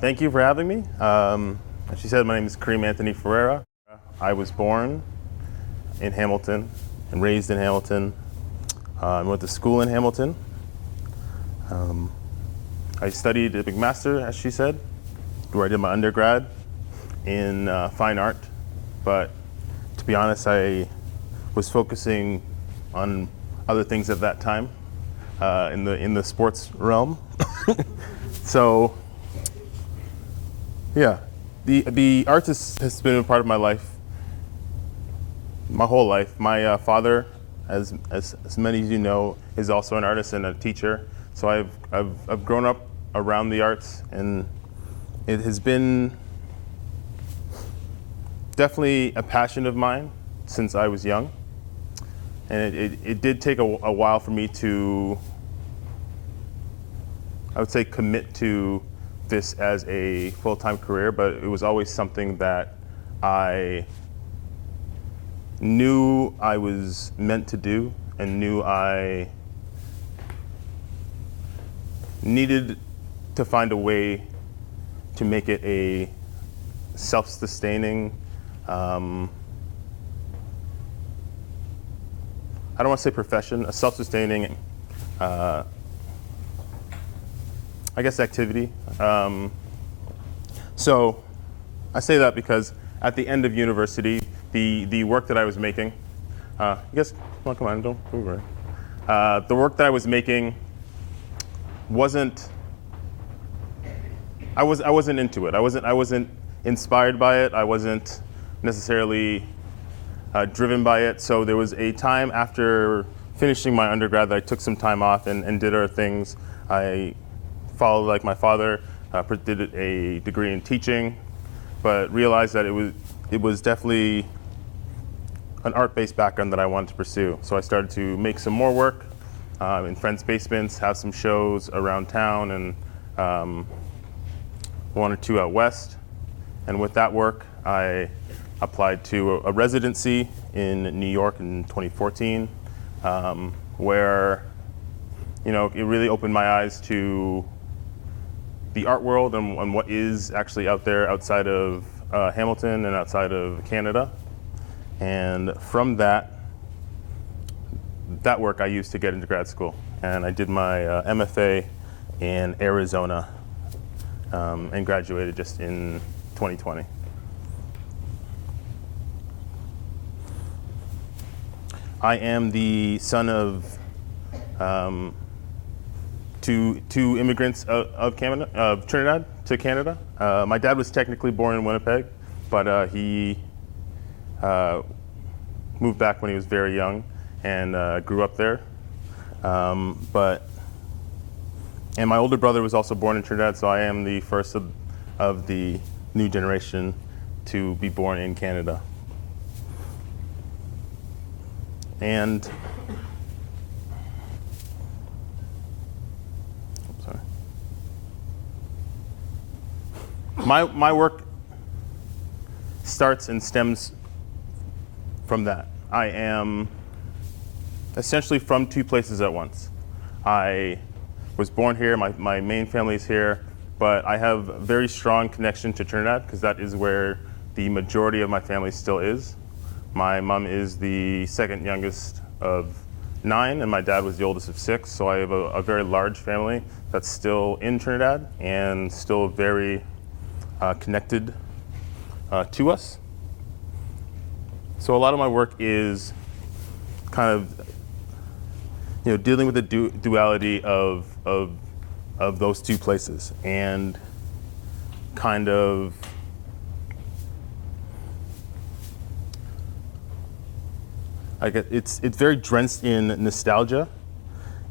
Thank you for having me. As she said, my name is Kareem-Anthony Ferreira. I was born in Hamilton and raised in Hamilton. I went to school in Hamilton. I studied at McMaster, as she said, where I did my undergrad in fine art. But to be honest, I was focusing on other things at that time in the sports realm. So, yeah, the artist has been a part of my life, my whole life. My father, as many of you know, is also an artist and a teacher. So I've grown up around the arts, and it has been definitely a passion of mine since I was young. And it did take a while for me to, I would say, commit to this as a full-time career, but it was always something that I knew I was meant to do and knew I needed to find a way to make it a self-sustaining, I don't want to say profession, a self-sustaining, I guess, activity. So I say that because at the end of university, the work that I was making, I guess, come on, don't move right. The work that I was making wasn't, I wasn't into it. I wasn't inspired by it. I wasn't necessarily driven by it. So there was a time after finishing my undergrad that I took some time off and did other things. I followed like my father, did a degree in teaching, but realized that it was definitely an art-based background that I wanted to pursue. So I started to make some more work in friends' basements, have some shows around town, and one or two out west. And with that work, I applied to a residency in New York in 2014, where it really opened my eyes to the art world and what is actually out there outside of Hamilton and outside of Canada. And from that work I used to get into grad school. And I did my MFA in Arizona and graduated just in 2020. I am the son of two immigrants of Trinidad to Canada. My dad was technically born in Winnipeg, but he moved back when he was very young and grew up there. And my older brother was also born in Trinidad, so I am the first of the new generation to be born in Canada. And my work starts and stems from that. I am essentially from two places at once. I was born here, my main family is here, but I have a very strong connection to Trinidad because that is where the majority of my family still is. My mom is the second youngest of 9, and my dad was the oldest of 6, so I have a very large family that's still in Trinidad and still very connected to us. So a lot of my work is kind of dealing with the duality of those two places, and kind of it's very drenched in nostalgia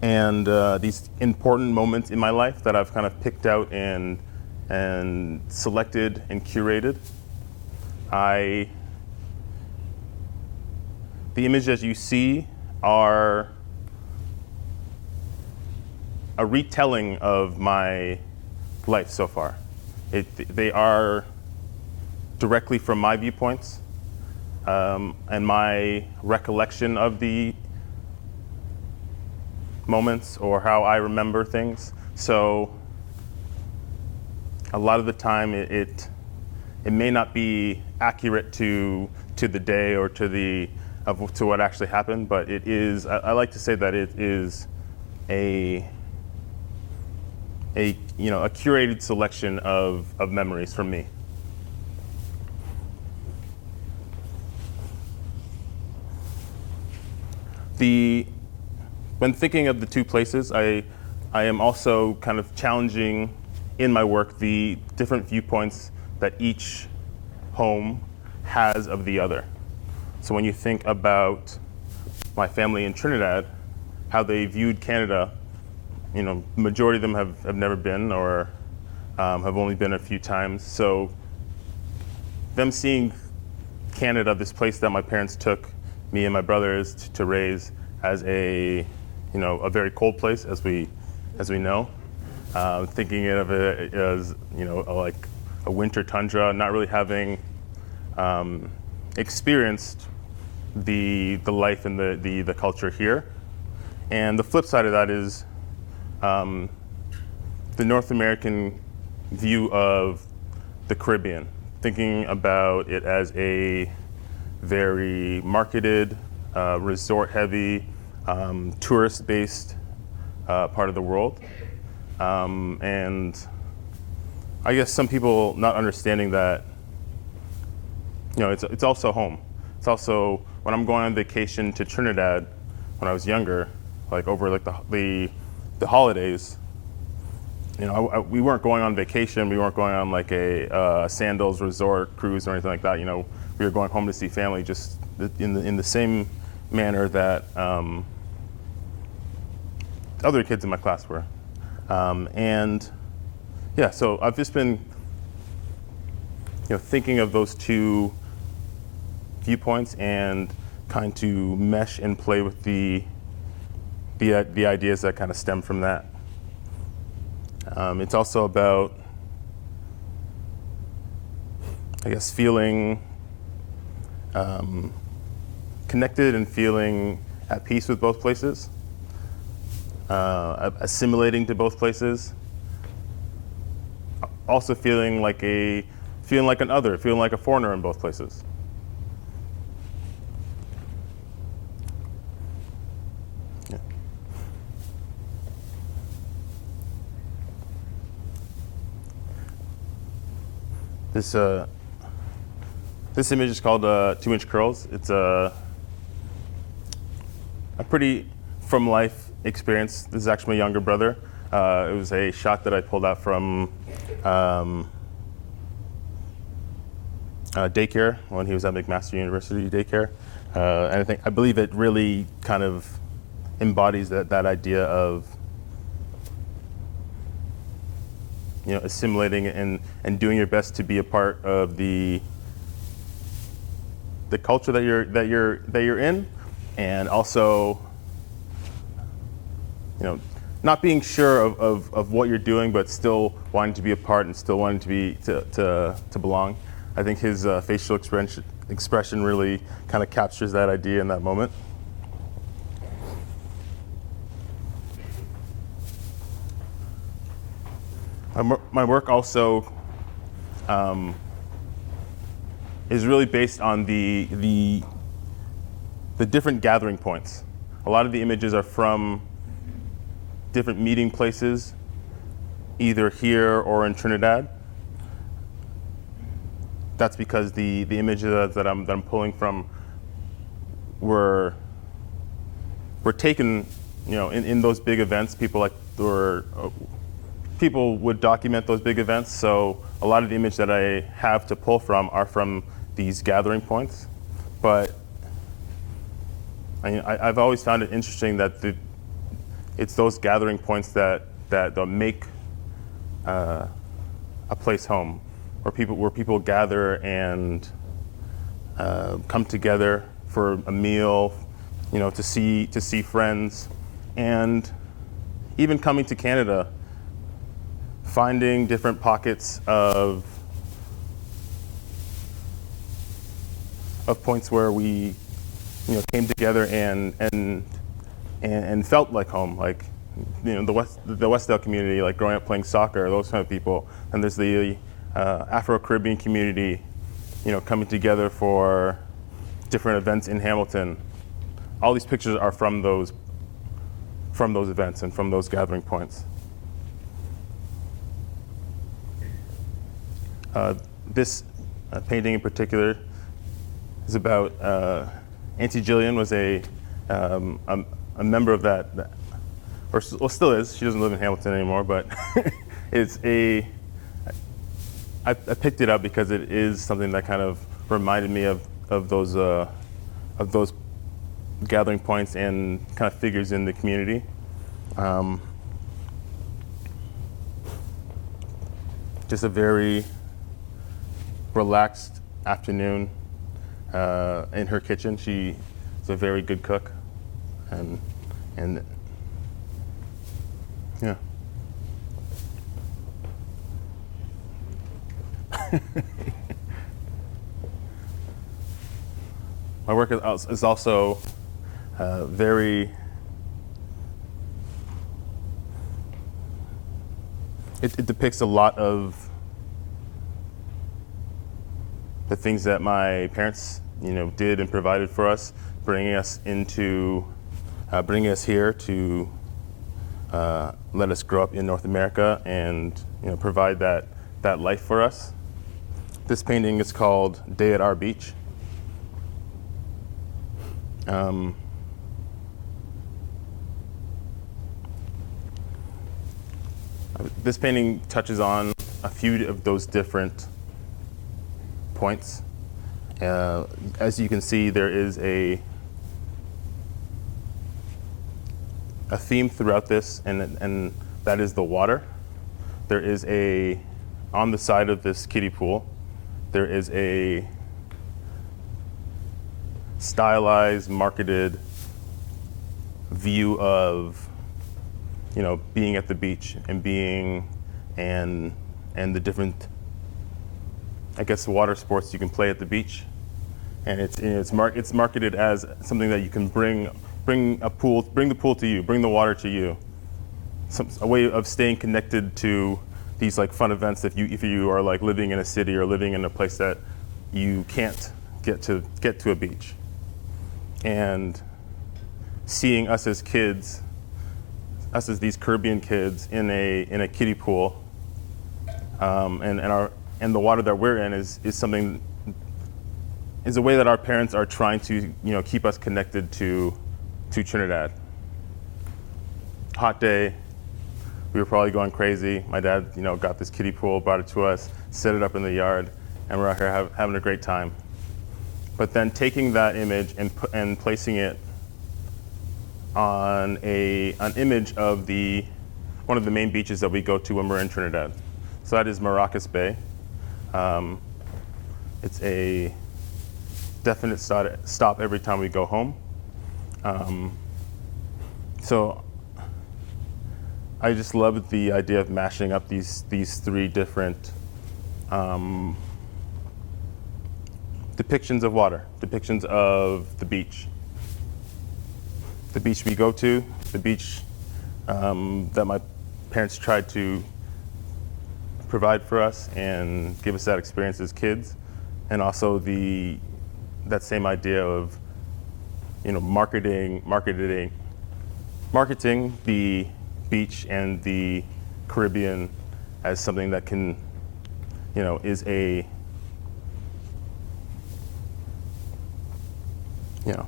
and these important moments in my life that I've kind of picked out and selected and curated. The images you see are a retelling of my life so far. They are directly from my viewpoints and my recollection of the moments or how I remember things. So a lot of the time it may not be accurate to the day or to what actually happened, but it is. I like to say that it is a curated selection of memories from me. When thinking of the two places, I am also kind of challenging in my work the different viewpoints that each home has of the other. So when you think about my family in Trinidad, how they viewed Canada, majority of them have never been or have only been a few times. So them seeing Canada, this place that my parents took me and my brothers to raise, as a very cold place, as we know, thinking of it as like a winter tundra, not really having experienced the life and the culture here. And the flip side of that is the North American view of the Caribbean, thinking about it as a very marketed, resort-heavy, tourist-based part of the world. And I guess some people not understanding that, it's also home. It's also, when I'm going on vacation to Trinidad when I was younger, like over like the holidays, we weren't going on vacation. We weren't going on like a sandals resort cruise or anything like that. We were going home to see family, just in the same manner that other kids in my class were. And yeah, so I've just been thinking of those two viewpoints and kind to mesh and play with the ideas that kind of stem from that. It's also about, I guess, feeling connected and feeling at peace with both places, assimilating to both places, also feeling like an other, feeling like a foreigner in both places. Yeah. This image is called 2-inch curls. It's a pretty from life experience. This is actually my younger brother. It was a shot that I pulled out from daycare when he was at McMaster University daycare. And I believe it really kind of embodies that idea of assimilating and doing your best to be a part of the culture that you're in, and also not being sure of what you're doing, but still wanting to be a part and still wanting to belong. I think his facial expression really kind of captures that idea in that moment. My work also is really based on the different gathering points. A lot of the images are from different meeting places, either here or in Trinidad. That's because the images that I'm pulling from were taken, in those big events. People would document those big events, so a lot of the image that I have to pull from are from these gathering points. But I've always found it interesting that it's those gathering points that make a place home, where people gather and come together for a meal, to see friends, and even coming to Canada, finding different pockets of points where we came together and felt like home. Like the Westdale community, like growing up playing soccer, those kind of people. And there's the Afro-Caribbean community, coming together for different events in Hamilton. All these pictures are from those events and from those gathering points. This painting in particular is about Auntie Jillian was a member of that, or still is. She doesn't live in Hamilton anymore, but I picked it up because it is something that kind of reminded me of those gathering points and kind of figures in the community. Just a very relaxed afternoon in her kitchen. She is a very good cook, and yeah. My work is also very. It depicts a lot of the things that my parents, did and provided for us, bringing us here to let us grow up in North America and provide that life for us. This painting is called "Day at Our Beach." This painting touches on a few of those different points. As you can see, there is a theme throughout this, and that is the water. There is on the side of this kiddie pool, there is a stylized, marketed view of being at the beach and the different, I guess, water sports you can play at the beach, and it's marketed as something that you can bring the pool to you, bring the water to you. A way of staying connected to these like fun events if you are like living in a city or living in a place that you can't get to a beach. And seeing us as kids, us as these Caribbean kids in a kiddie pool, and the water that we're in is a way that our parents are trying to keep us connected to Trinidad. Hot day, we were probably going crazy. My dad got this kiddie pool, brought it to us, set it up in the yard, and we're out here having a great time. But then taking that image and placing it on an image of one of the main beaches that we go to when we're in Trinidad. So that is Maracas Bay. It's a definite stop every time we go home. So I just love the idea of mashing up these three different depictions of water, depictions of the beach. The beach we go to, the beach that my parents tried to provide for us and give us that experience as kids, and also that same idea of marketing the beach and the Caribbean as something that can is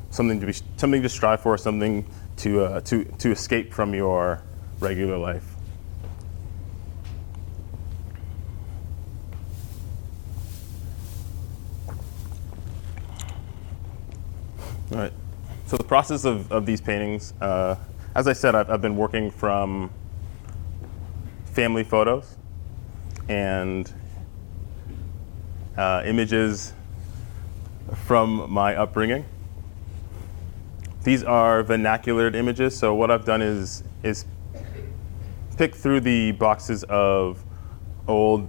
something to strive for, something to escape from your regular life. All right. So the process of these paintings, as I said, I've been working from family photos and images from my upbringing. These are vernacular images, so what I've done is pick through the boxes of old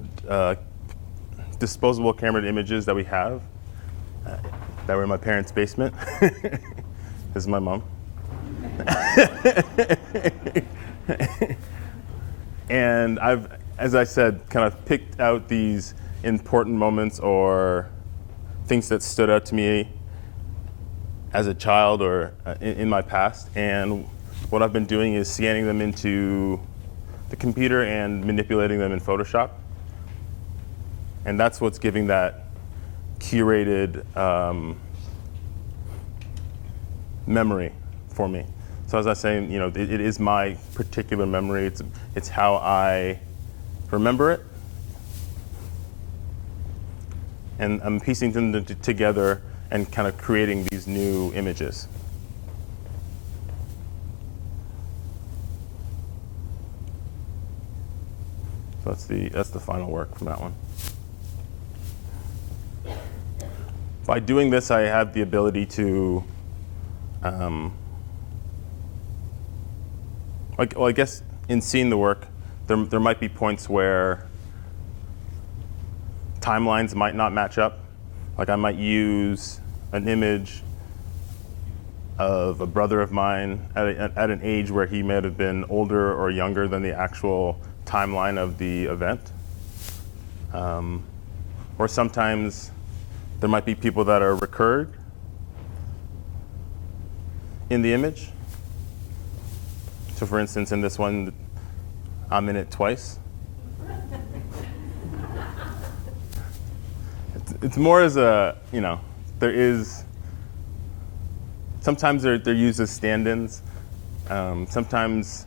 disposable camera images that we have that were in my parents' basement. This is my mom. And I've, as I said, kind of picked out these important moments or things that stood out to me as a child or in my past. And what I've been doing is scanning them into the computer and manipulating them in Photoshop. And that's what's giving that curated memory for me. So as I was saying, it is my particular memory. It's how I remember it. And I'm piecing them together and kind of creating these new images. So that's the final work from that one. By doing this, I have the ability to, I guess in seeing the work, there might be points where timelines might not match up. Like I might use an image of a brother of mine at an age where he may have been older or younger than the actual timeline of the event. Or sometimes there might be people that are recurred in the image. So for instance, in this one, I'm in it twice. It's more as a, there is, sometimes they're used as stand-ins. Sometimes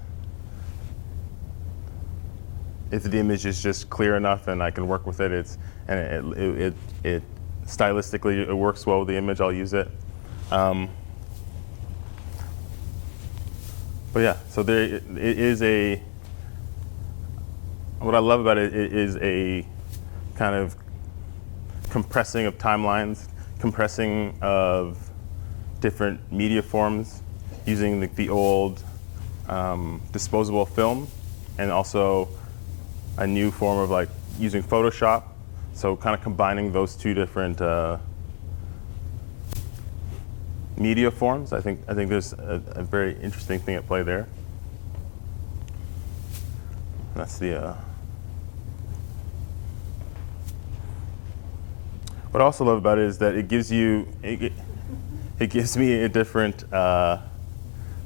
if the image is just clear enough and I can work with it, it stylistically, it works well with the image, I'll use it. But yeah, so it is what I love about it is a kind of compressing of timelines, compressing of different media forms, using the old disposable film, and also a new form of using Photoshop. So kind of combining those two different media forms. I think there's a very interesting thing at play there. That's the. What I also love about it is that it gives you, it gives me a different, the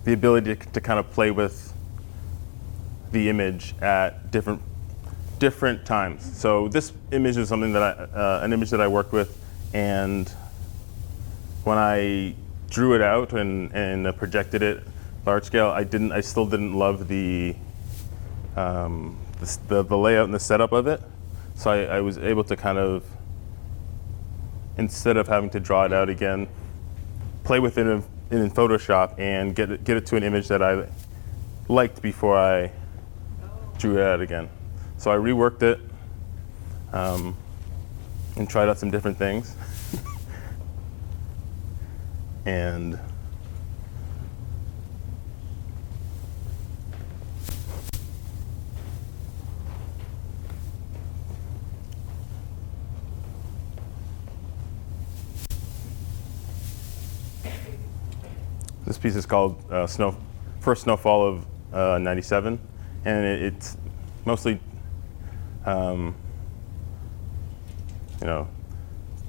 ability to kind of play with the image at different times. So this image is something that an image that I worked with, and when I drew it out and projected it large scale, I still didn't love the layout and the setup of it. So I was able to kind of, instead of having to draw it out again, play with it in Photoshop and get it to an image that I liked before I drew it out again. So I reworked it and tried out some different things. And this piece is called First Snowfall of '97, and it's mostly,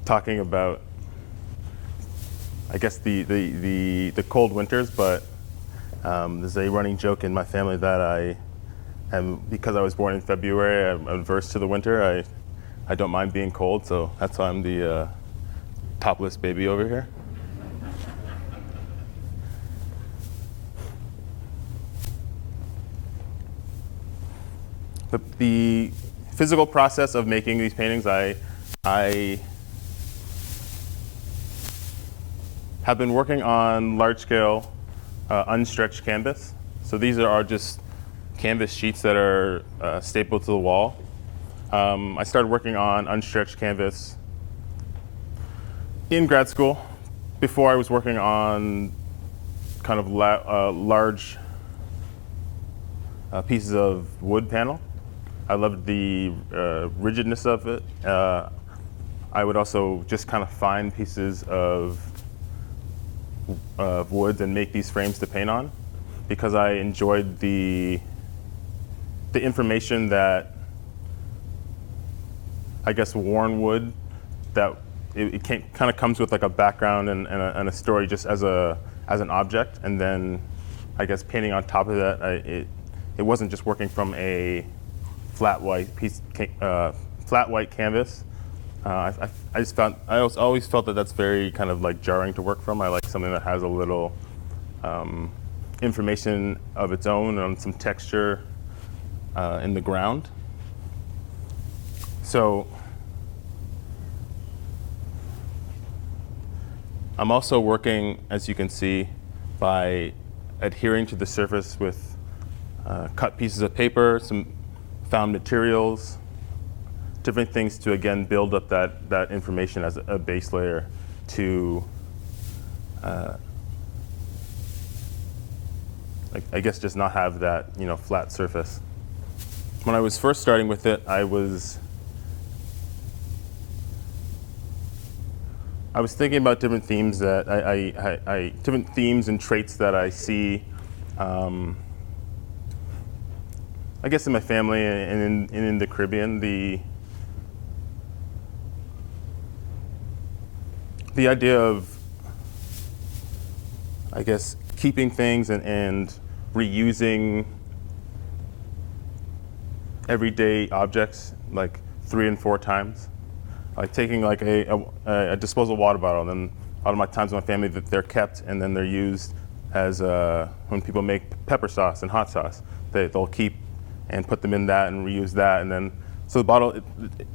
talking about, I guess the cold winters, but there's a running joke in my family that I am, because I was born in February, I'm averse to the winter. I don't mind being cold, so that's why I'm the topless baby over here. The physical process of making these paintings, I have been working on large-scale unstretched canvas. So these are just canvas sheets that are stapled to the wall. I started working on unstretched canvas in grad school. Before I was working on kind of large pieces of wood panel. I loved the rigidness of it. I would also just kind of find pieces of wood and make these frames to paint on, because I enjoyed the the information that, I guess, worn wood, that it kind of comes with like a background and a story just as an object, and then I guess painting on top of that, it wasn't just working from a flat white canvas. I always felt that that's very kind of like jarring to work from. I like something that has a little information of its own and some texture in the ground. So I'm also working, as you can see, by adhering to the surface with cut pieces of paper, some found materials, different things to, again, build up that information as a base layer to, I guess, just not have that, flat surface. When I was first starting with it, I was thinking about different themes that different themes and traits that I see, I guess, in my family and in the Caribbean. The idea of, I guess, keeping things and reusing everyday objects like 3 and 4 times. Like taking like a disposable water bottle, and then a lot of my times with my family that they're kept and then they're used as when people make pepper sauce and hot sauce, they'll keep and put them in that and reuse that, and then so the bottle.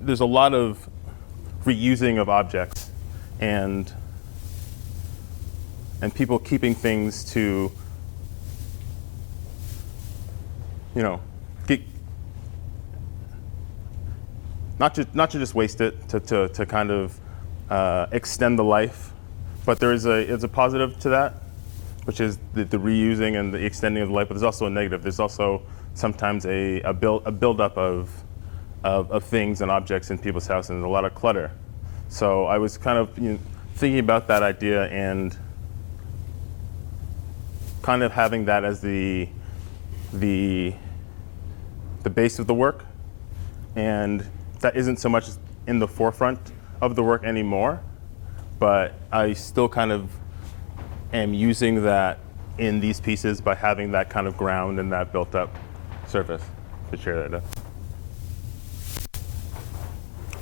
There's a lot of reusing of objects, and people keeping things to, not to just waste it, to kind of extend the life, but there's a positive to that, which is the reusing and the extending of the life. But there's also a negative. There's also sometimes a buildup of things and objects in people's houses, and a lot of clutter. So I was kind of thinking about that idea and kind of having that as the base of the work, and that isn't so much in the forefront of the work anymore, but I still kind of am using that in these pieces by having that kind of ground and that built up surface to share that.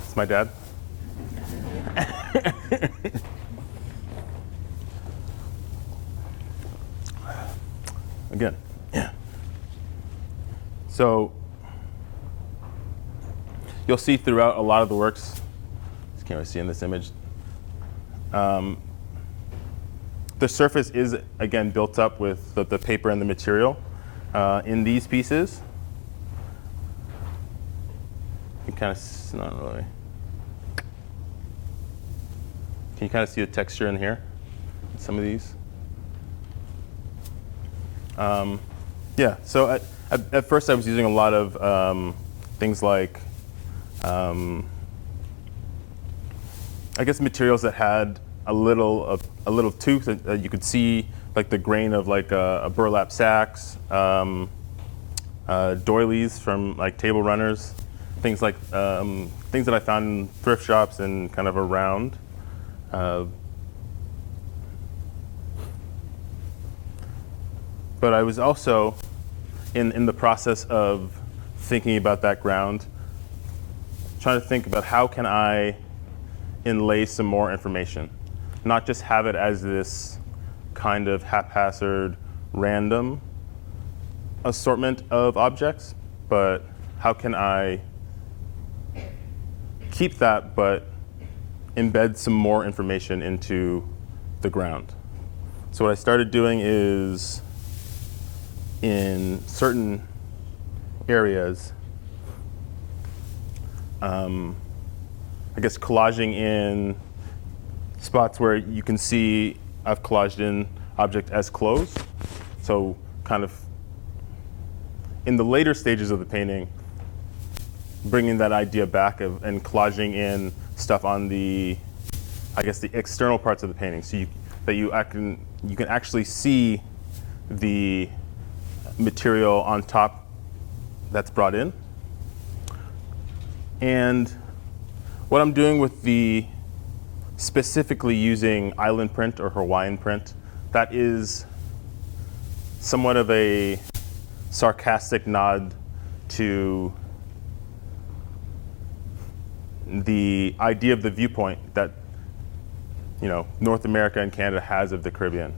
It's my dad. Again, yeah. So you'll see throughout a lot of the works, you can't really see in this image, the surface is, again, built up with the paper and the material. In these pieces, you kind of, not really. Can you kind of see the texture in here, some of these? Yeah, so at first I was using a lot of things like, I guess, materials that had a little tooth that you could see, like the grain of like a burlap sacks, doilies from like table runners, things like things that I found in thrift shops and kind of around. But I was also in the process of thinking about that ground, trying to think about how can I inlay some more information, not just have it as this kind of haphazard, random assortment of objects, but how can I keep that but embed some more information into the ground. So what I started doing is, in certain areas, I guess collaging in spots where you can see I've collaged in object as closed. So kind of in the later stages of the painting, bringing that idea back and collaging in stuff on the, I guess, the external parts of the painting, so you can actually see the material on top that's brought in. And what I'm doing with the specifically using island print or Hawaiian print, that is somewhat of a sarcastic nod to the idea of the viewpoint that North America and Canada has of the Caribbean.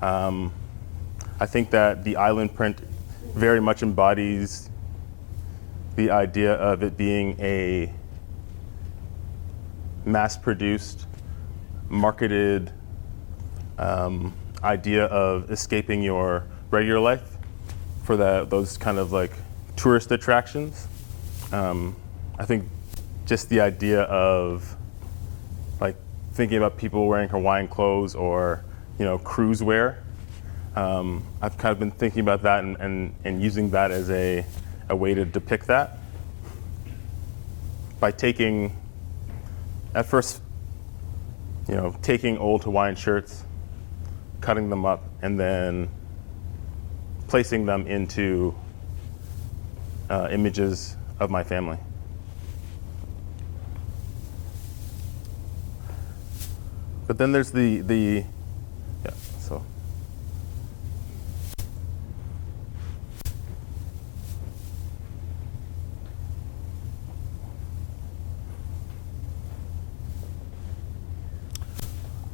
I think that the island print very much embodies the idea of it being a mass-produced, marketed idea of escaping your regular life for those kind of like tourist attractions. I think just the idea of like thinking about people wearing Hawaiian clothes or cruise wear. I've kind of been thinking about that and using that as a way to depict that by taking, at first, taking old Hawaiian shirts, cutting them up, and then placing them into images of my family. But then there's the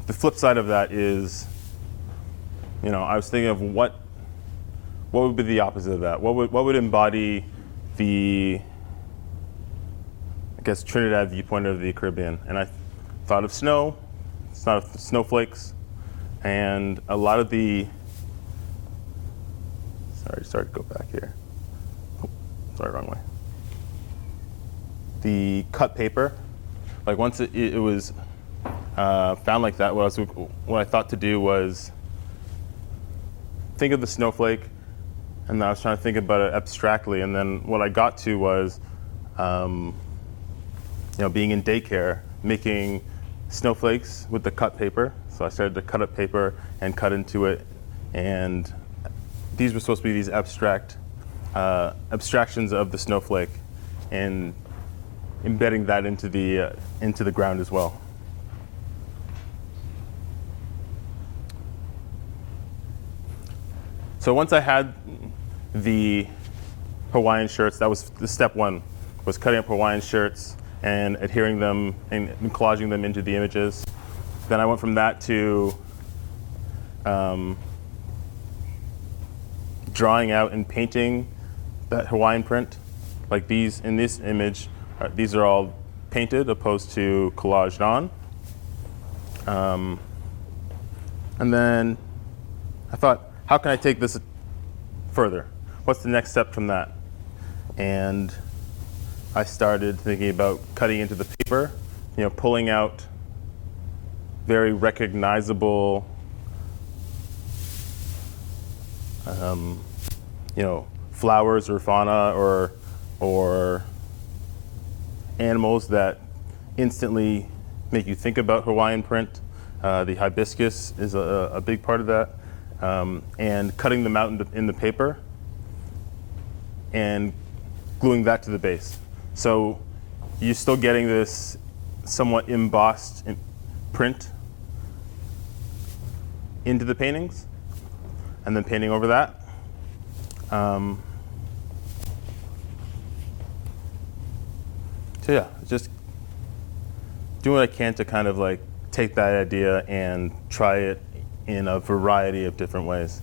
the flip side of that is, I was thinking of what would be the opposite of that? What would embody the, I guess, Trinidad viewpoint of the Caribbean? And I thought of snow, snowflakes, and a lot of the, sorry to go back here. Oh, sorry, wrong way. The cut paper, like once it was found like that, what I thought to do was think of the snowflake, and then I was trying to think about it abstractly, and then what I got to was, being in daycare, making snowflakes with the cut paper. So I started to cut up paper and cut into it, and these were supposed to be these abstractions of the snowflake, and embedding that into the ground as well. So once I had the Hawaiian shirts, that was the step one, was cutting up Hawaiian shirts and adhering them and collaging them into the images. Then I went from that to drawing out and painting that Hawaiian print. Like these, in this image, these are all painted opposed to collaged on. And then I thought, how can I take this further? What's the next step from that? And I started thinking about cutting into the paper, pulling out very recognizable, flowers or fauna or animals that instantly make you think about Hawaiian print. The hibiscus is a big part of that. And cutting them out in the paper and gluing that to the base. So you're still getting this somewhat embossed print into the paintings, and then painting over that. So yeah, just doing what I can to kind of like take that idea and try it in a variety of different ways.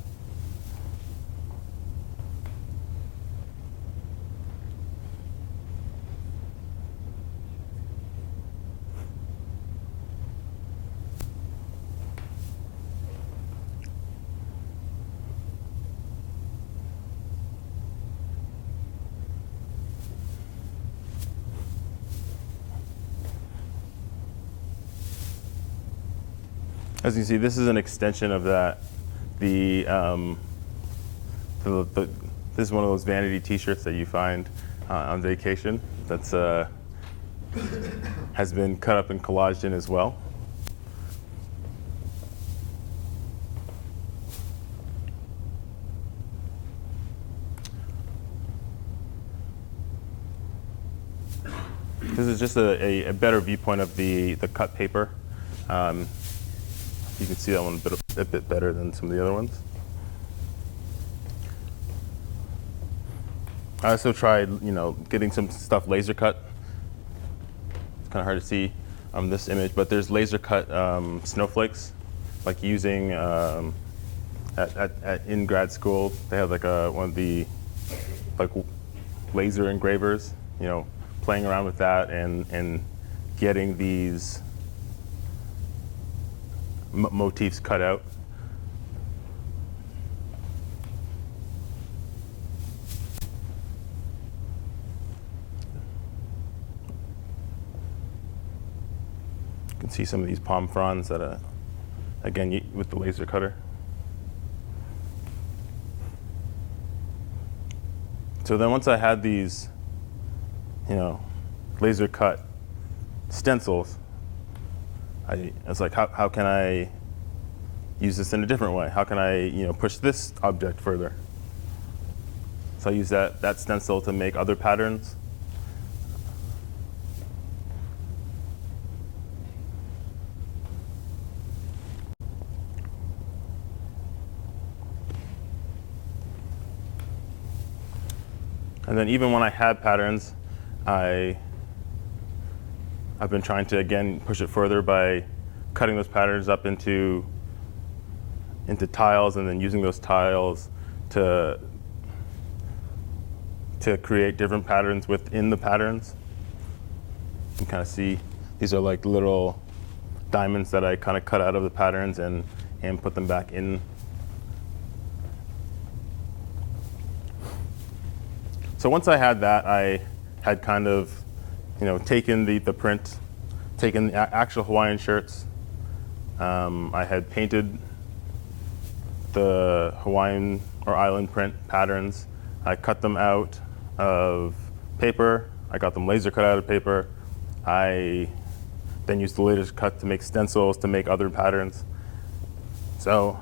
As you can see, this is an extension of that. This is one of those vanity T-shirts that you find on vacation. That's has been cut up and collaged in as well. This is just a better viewpoint of the cut paper. You can see that one a bit better than some of the other ones. I also tried, getting some stuff laser cut. It's kind of hard to see on this image, but there's laser cut snowflakes, like using in grad school. They have like one of the laser engravers, playing around with that and getting these motifs cut out. You can see some of these palm fronds that, again, with the laser cutter. So then once I had these, laser cut stencils, I was like, how can I use this in a different way? How can I, push this object further? So I use that stencil to make other patterns. And then even when I had patterns, I've been trying to, again, push it further by cutting those patterns up into tiles and then using those tiles to create different patterns within the patterns. You can kind of see these are like little diamonds that I kind of cut out of the patterns and put them back in. So once I had that, I had kind of, taken the print, taken the actual Hawaiian shirts. I had painted the Hawaiian or island print patterns. I cut them out of paper. I got them laser cut out of paper. I then used the laser cut to make stencils to make other patterns. So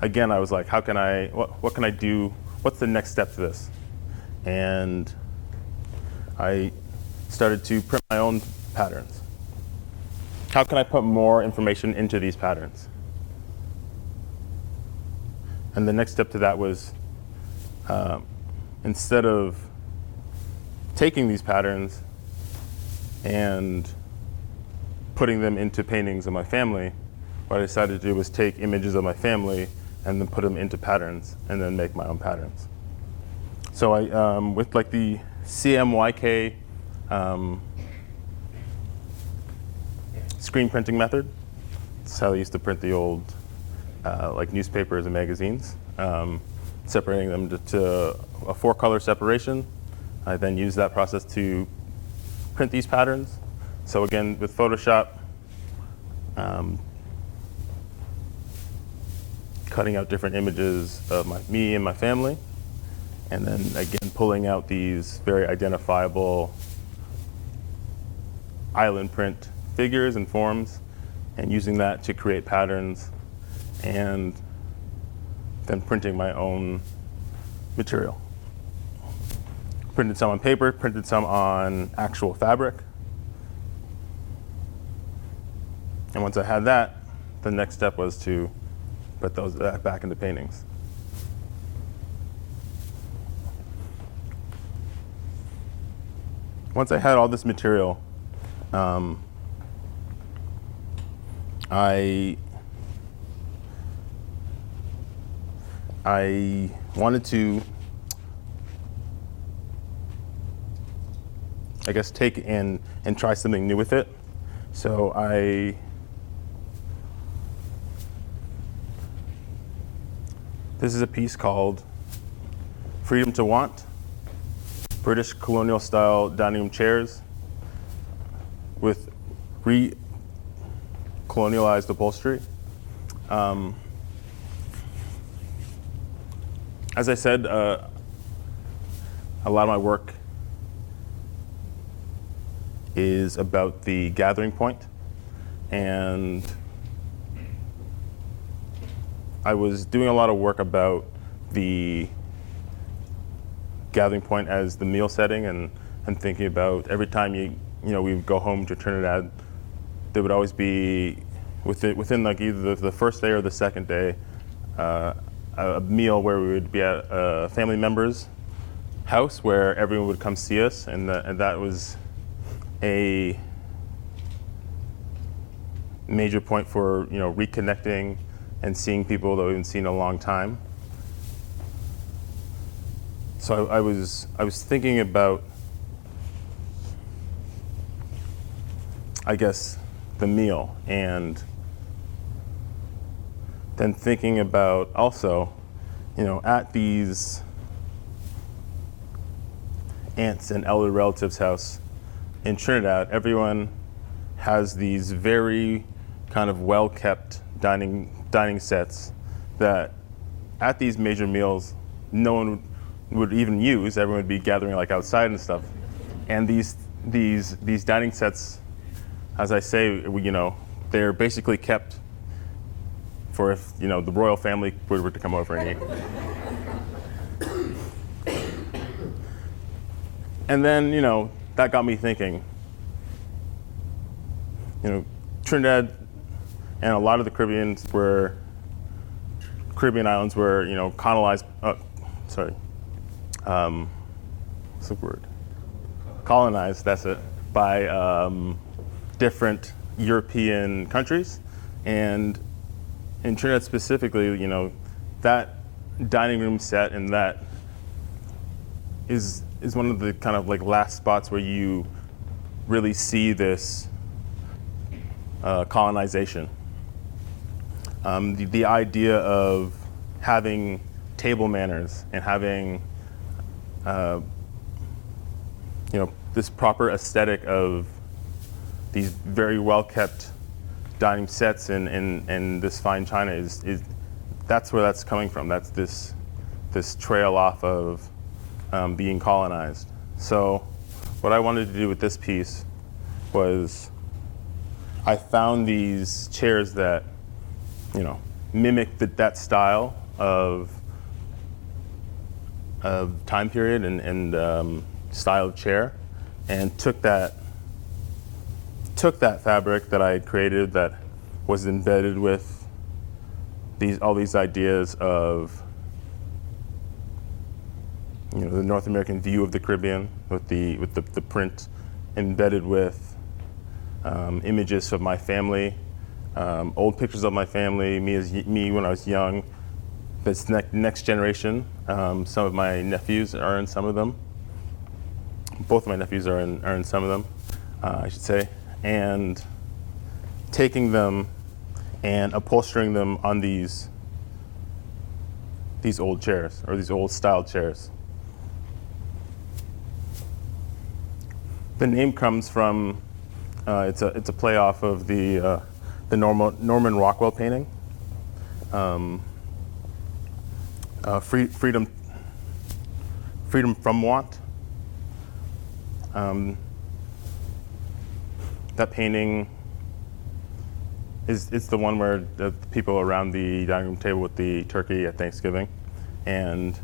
again, I was like, what can I do? What's the next step to this? And I started to print my own patterns. How can I put more information into these patterns? And the next step to that was, instead of taking these patterns and putting them into paintings of my family, what I decided to do was take images of my family and then put them into patterns and then make my own patterns. So I, with like the CMYK screen printing method, that's how I used to print the old like newspapers and magazines, separating them to a 4-color separation. I then used that process to print these patterns. So again, with Photoshop, cutting out different images of me and my family, and then again pulling out these very identifiable island print figures and forms and using that to create patterns, and then printing my own material. Printed some on paper, printed some on actual fabric. And once I had that, the next step was to put those back into paintings. Once I had all this material, I wanted to, I guess, take and try something new with it. So this is a piece called Freedom to Want, British colonial style dining room chairs with re-colonialized upholstery. As I said, a lot of my work is about the gathering point, and I was doing a lot of work about the gathering point as the meal setting and and thinking about every time we would go home to Trinidad, there would always be within like either the first day or the second day, a meal where we would be at a family member's house where everyone would come see us, and that was a major point for reconnecting and seeing people that we haven't seen in a long time. So I was thinking about, I guess, the meal, and then thinking about also, at these aunts and elder relatives' house in Trinidad, everyone has these very kind of well-kept dining sets that at these major meals no one would even use. Everyone would be gathering like outside and stuff. And these dining sets, as I say, they're basically kept for if the royal family were to come over and eat. And then that got me thinking. Trinidad and a lot of the Caribbean islands were colonized. What's the word? Colonized. That's it. By different European countries, and in Trinidad specifically, that dining room set and that is one of the kind of like last spots where you really see this colonization. The idea of having table manners and having this proper aesthetic of these very well kept dining sets and this fine china is that's where that's coming from. That's this trail off of being colonized. So what I wanted to do with this piece was I found these chairs that mimic that style of time period and style of chair, and took that fabric that I had created that was embedded with all these ideas of the North American view of the Caribbean with the print embedded with images of my family, old pictures of my family, me when I was young, this next generation. Some of my nephews are in some of them. Both of my nephews are in some of them, I should say. And taking them and upholstering them on these old chairs, or these old style chairs. The name comes from it's a play off of the Norman Rockwell painting, freedom from want. That painting is the one where the people around the dining room table with the turkey at Thanksgiving, and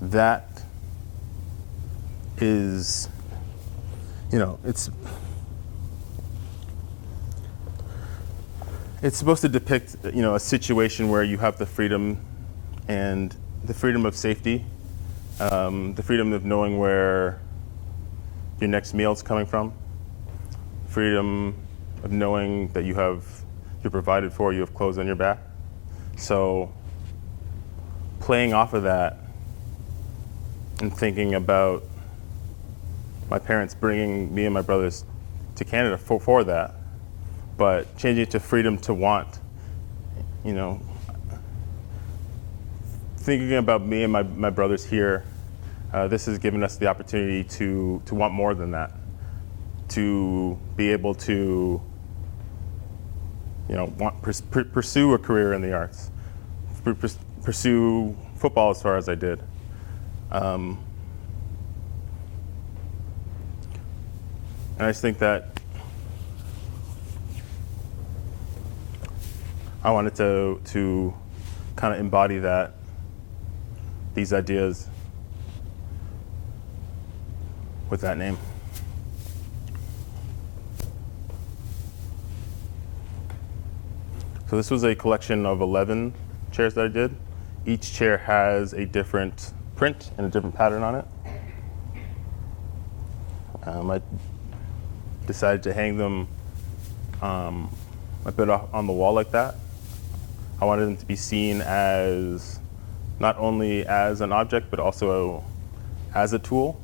that is, it's supposed to depict, a situation where you have the freedom and the freedom of safety, the freedom of knowing where your next meal is coming from, freedom of knowing that you're provided for, you have clothes on your back. So playing off of that and thinking about my parents bringing me and my brothers to Canada for that, but changing it to freedom to want, thinking about me and my brothers here, this has given us the opportunity to want more than that, to be able to pursue a career in the arts, pursue football as far as I did. And I just think that I wanted to kind of embody these ideas with that name. So this was a collection of 11 chairs that I did. Each chair has a different print and a different pattern on it. I decided to hang them a bit on the wall like that. I wanted them to be seen as not only as an object, but also as a tool.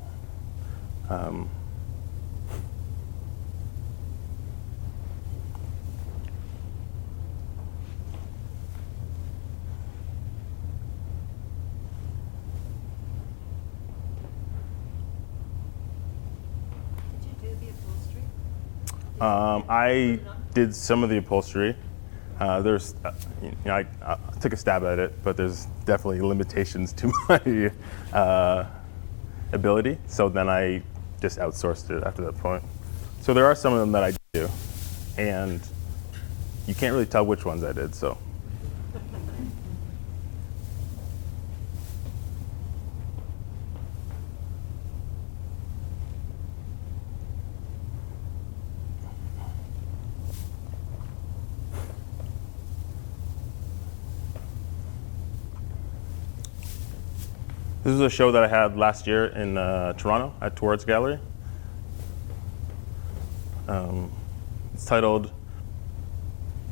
I did some of the upholstery. I took a stab at it, but there's definitely limitations to my ability. So then I just outsourced it after that point. So there are some of them that I do, and you can't really tell which ones I did. So. This was a show that I had last year in Toronto at Towards Gallery. It's titled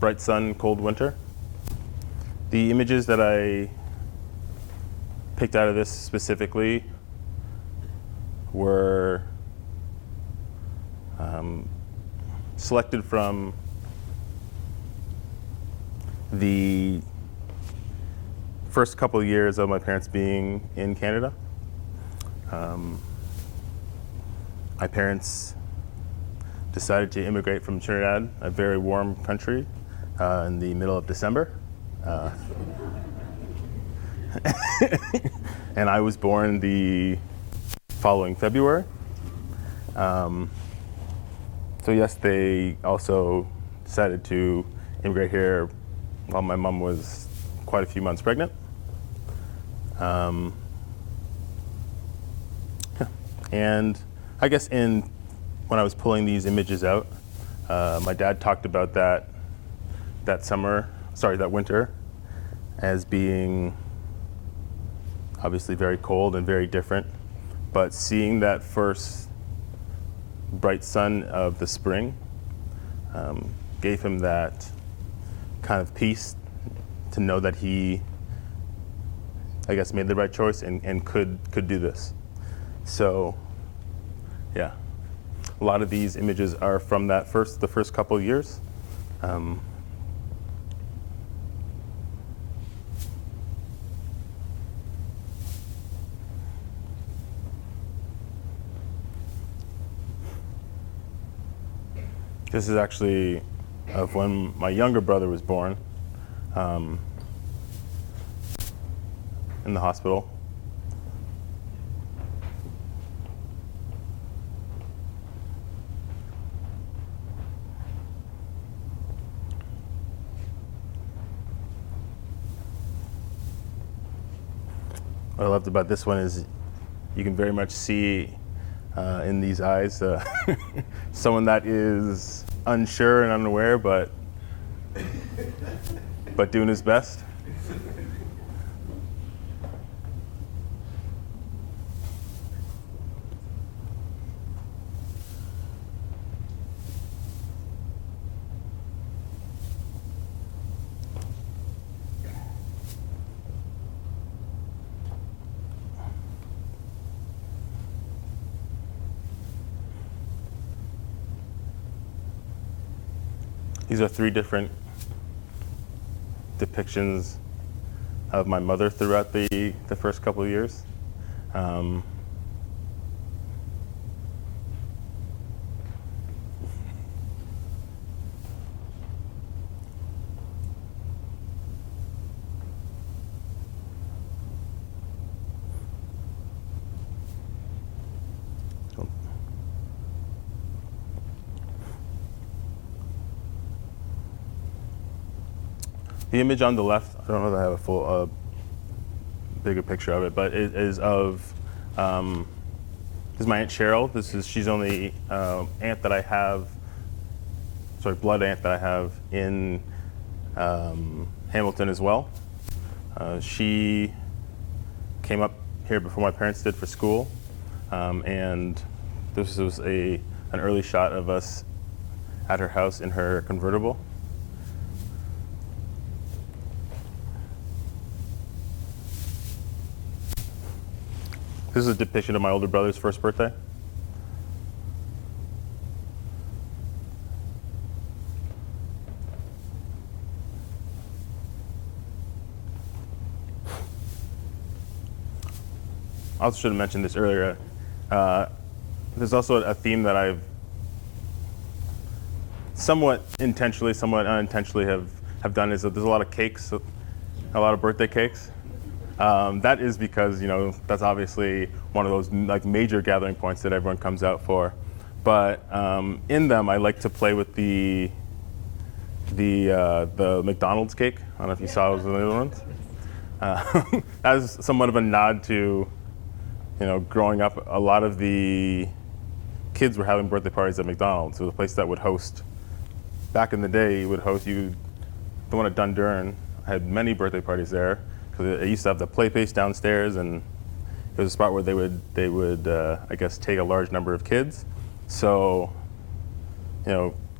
Bright Sun, Cold Winter. The images that I picked out of this specifically were selected from the first couple of years of my parents being in Canada. My parents decided to immigrate from Trinidad, a very warm country, in the middle of December. And I was born the following February. So yes, they also decided to immigrate here while my mom was quite a few months pregnant. And I guess when I was pulling these images out, my dad talked about that winter as being obviously very cold and very different, but seeing that first bright sun of the spring gave him that kind of peace to know that he, I guess, made the right choice and could do this. So, yeah, a lot of these images are from the first couple of years. This is actually of when my younger brother was born. In the hospital. What I loved about this one is you can very much see in these eyes someone that is unsure and unaware, but doing his best. These are 3 different depictions of my mother throughout the first couple of years. The image on the left, I don't know if I have a full, bigger picture of it, but it is of This is my Aunt Cheryl. She's only aunt that I have, blood aunt that I have in Hamilton as well. She came up here before my parents did for school, and this was an early shot of us at her house in her convertible. This is a depiction of my older brother's first birthday. I also should have mentioned this earlier. There's also a theme that I've somewhat intentionally, somewhat unintentionally have done is that there's a lot of cakes, a lot of birthday cakes. That is because, that's obviously one of those major gathering points that everyone comes out for. But in them, I like to play with the McDonald's cake. I don't know if you saw those in the other ones. That is somewhat of a nod to, growing up, a lot of the kids were having birthday parties at McDonald's. It was a place that would host, back in the day, the one at Dundas had many birthday parties there. Because it used to have the play place downstairs, and it was a spot where they would I guess take a large number of kids. So,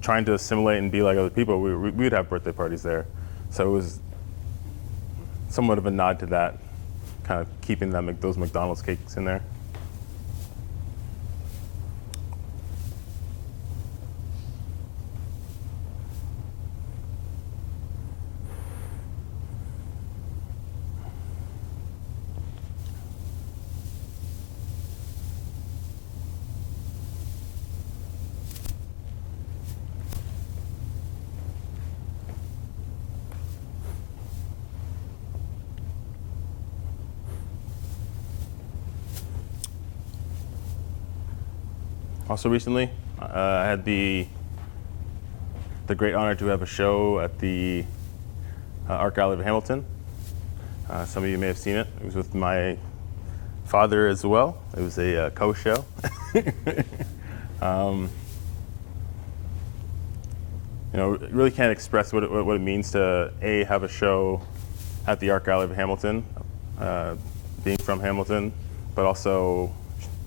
trying to assimilate and be like other people, we'd have birthday parties there. So it was somewhat of a nod to that, kind of keeping those McDonald's cakes in there. Also recently, I had the great honor to have a show at the Art Gallery of Hamilton. Some of you may have seen it. It was with my father as well. It was a co-show. Really can't express what it means to have a show at the Art Gallery of Hamilton, being from Hamilton, but also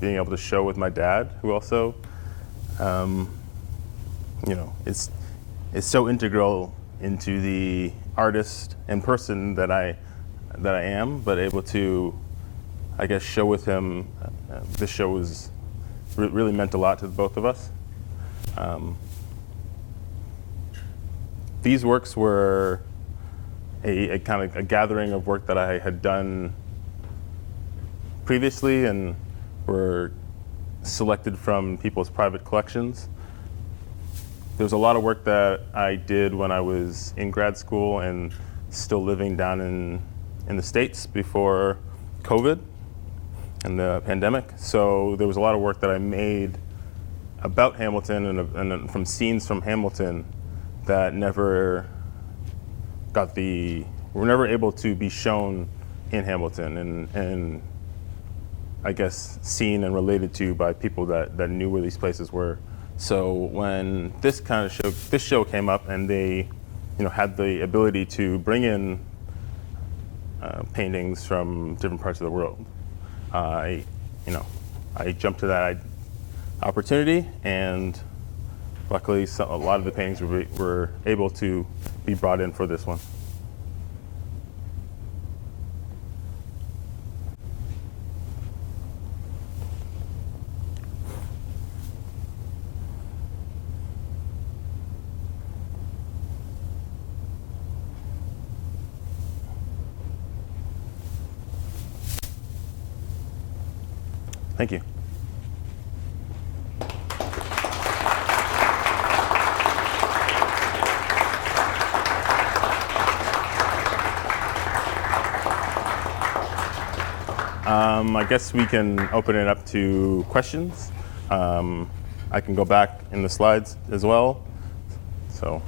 being able to show with my dad, who also, is so integral into the artist and person that I am, but able to, I guess, show with him. This show was really meant a lot to both of us. These works were a kind of a gathering of work that I had done previously and were selected from people's private collections. There was a lot of work that I did when I was in grad school and still living down in the States before COVID and the pandemic. So there was a lot of work that I made about Hamilton and from scenes from Hamilton that never were never able to be shown in Hamilton and I guess seen and related to by people that knew where these places were. So when this show came up and they, had the ability to bring in paintings from different parts of the world, I jumped to that opportunity, and luckily a lot of the paintings were able to be brought in for this one. Thank you. I guess we can open it up to questions. I can go back in the slides as well. So,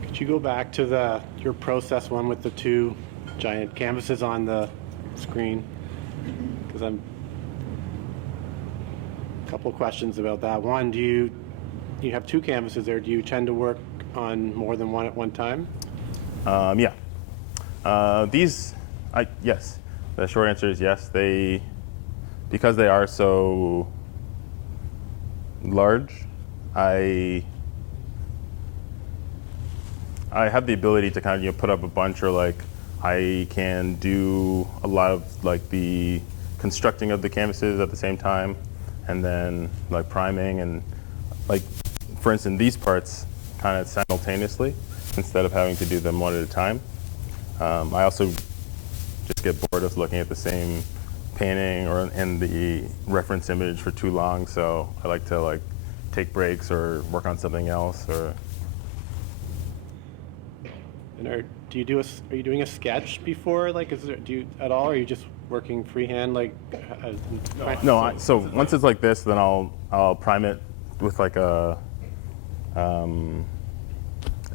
could you go back to your process one with the two giant canvases on the screen? Because I'm Couple of questions about that. One, you have two canvases there. Do you tend to work on more than one at one time? Yeah. Yes. The short answer is yes. Because they are so large, I have the ability to kind of put up a bunch, or like I can do a lot of like the constructing of the canvases at the same time, and then like priming, and like for instance these parts kind of simultaneously instead of having to do them one at a time. I also just get bored of looking at the same painting and the reference image for too long, so I like to like take breaks or work on something else. Or And are you doing a sketch before? Like, do you at all? Or are you just working freehand? Like, so once it's like this, then I'll prime it with like a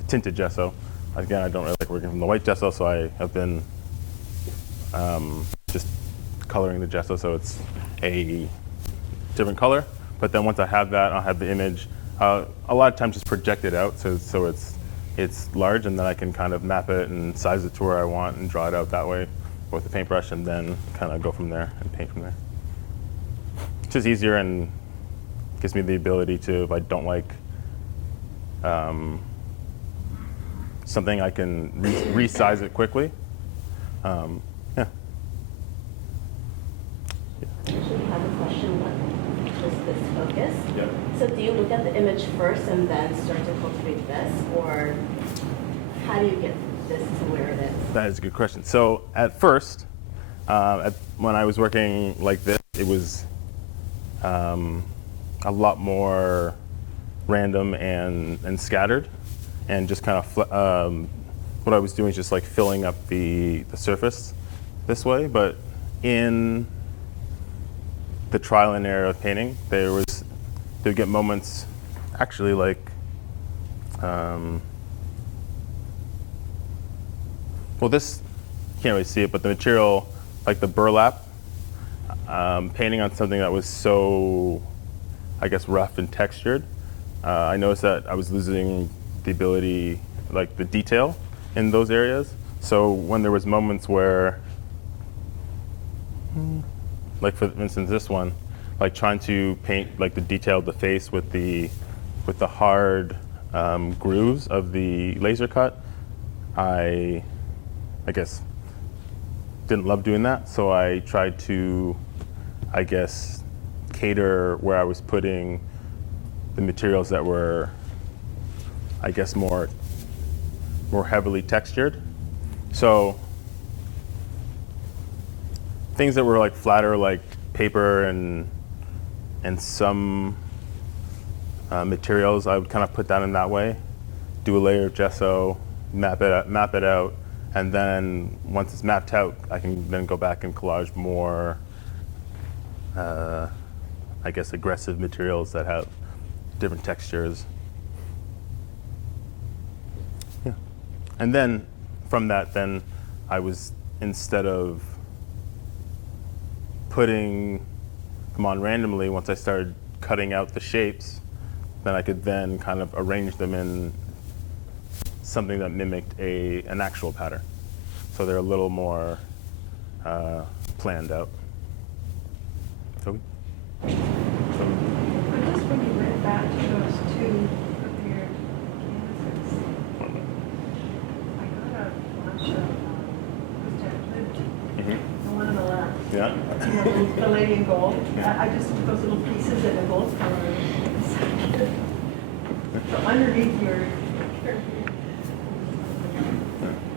tinted gesso. Again, I don't really like working from the white gesso, so I have been just coloring the gesso so it's a different color. But then once I have that, I'll have the image. A lot of times just project it out so it's large, and then I can kind of map it and size it to where I want and draw it out that way with a paintbrush, and then kind of go from there and paint from there. It's just easier and gives me the ability to, if I don't like something, I can resize it quickly. Yeah. I actually have a question. What is this focus? Yep. So do you look at the image first and then start to cultivate this, or how do you get this to where it is? That is a good question. So at first, when I was working like this, it was a lot more random and scattered, and just kind of what I was doing is just like filling up the surface this way. But in the trial and error of painting, they would get moments, actually like, well, this, you can't really see it, but the material, like the burlap, painting on something that was so, I guess, rough and textured, I noticed that I was losing the ability, like the detail in those areas. So when there was moments where, like for instance this one, like trying to paint like the detail of the face with the hard grooves of the laser cut, I guess didn't love doing that. So I tried to, I guess, cater where I was putting the materials that were, I guess, more heavily textured. So things that were like flatter, like paper and some materials, I would kind of put that in that way, do a layer of gesso, map it out, and then once it's mapped out, I can then go back and collage more, I guess, aggressive materials that have different textures. Yeah, and then from that, then I was, instead of putting them on randomly, once I started cutting out the shapes, then I could then kind of arrange them in something that mimicked an actual pattern. So they're a little more planned out. Toby? I just, when you went back to those two prepared canvases, I got a flash of the one on the left. Yeah. You know, the lady in gold. I just took those little pieces in the gold color. So underneath your.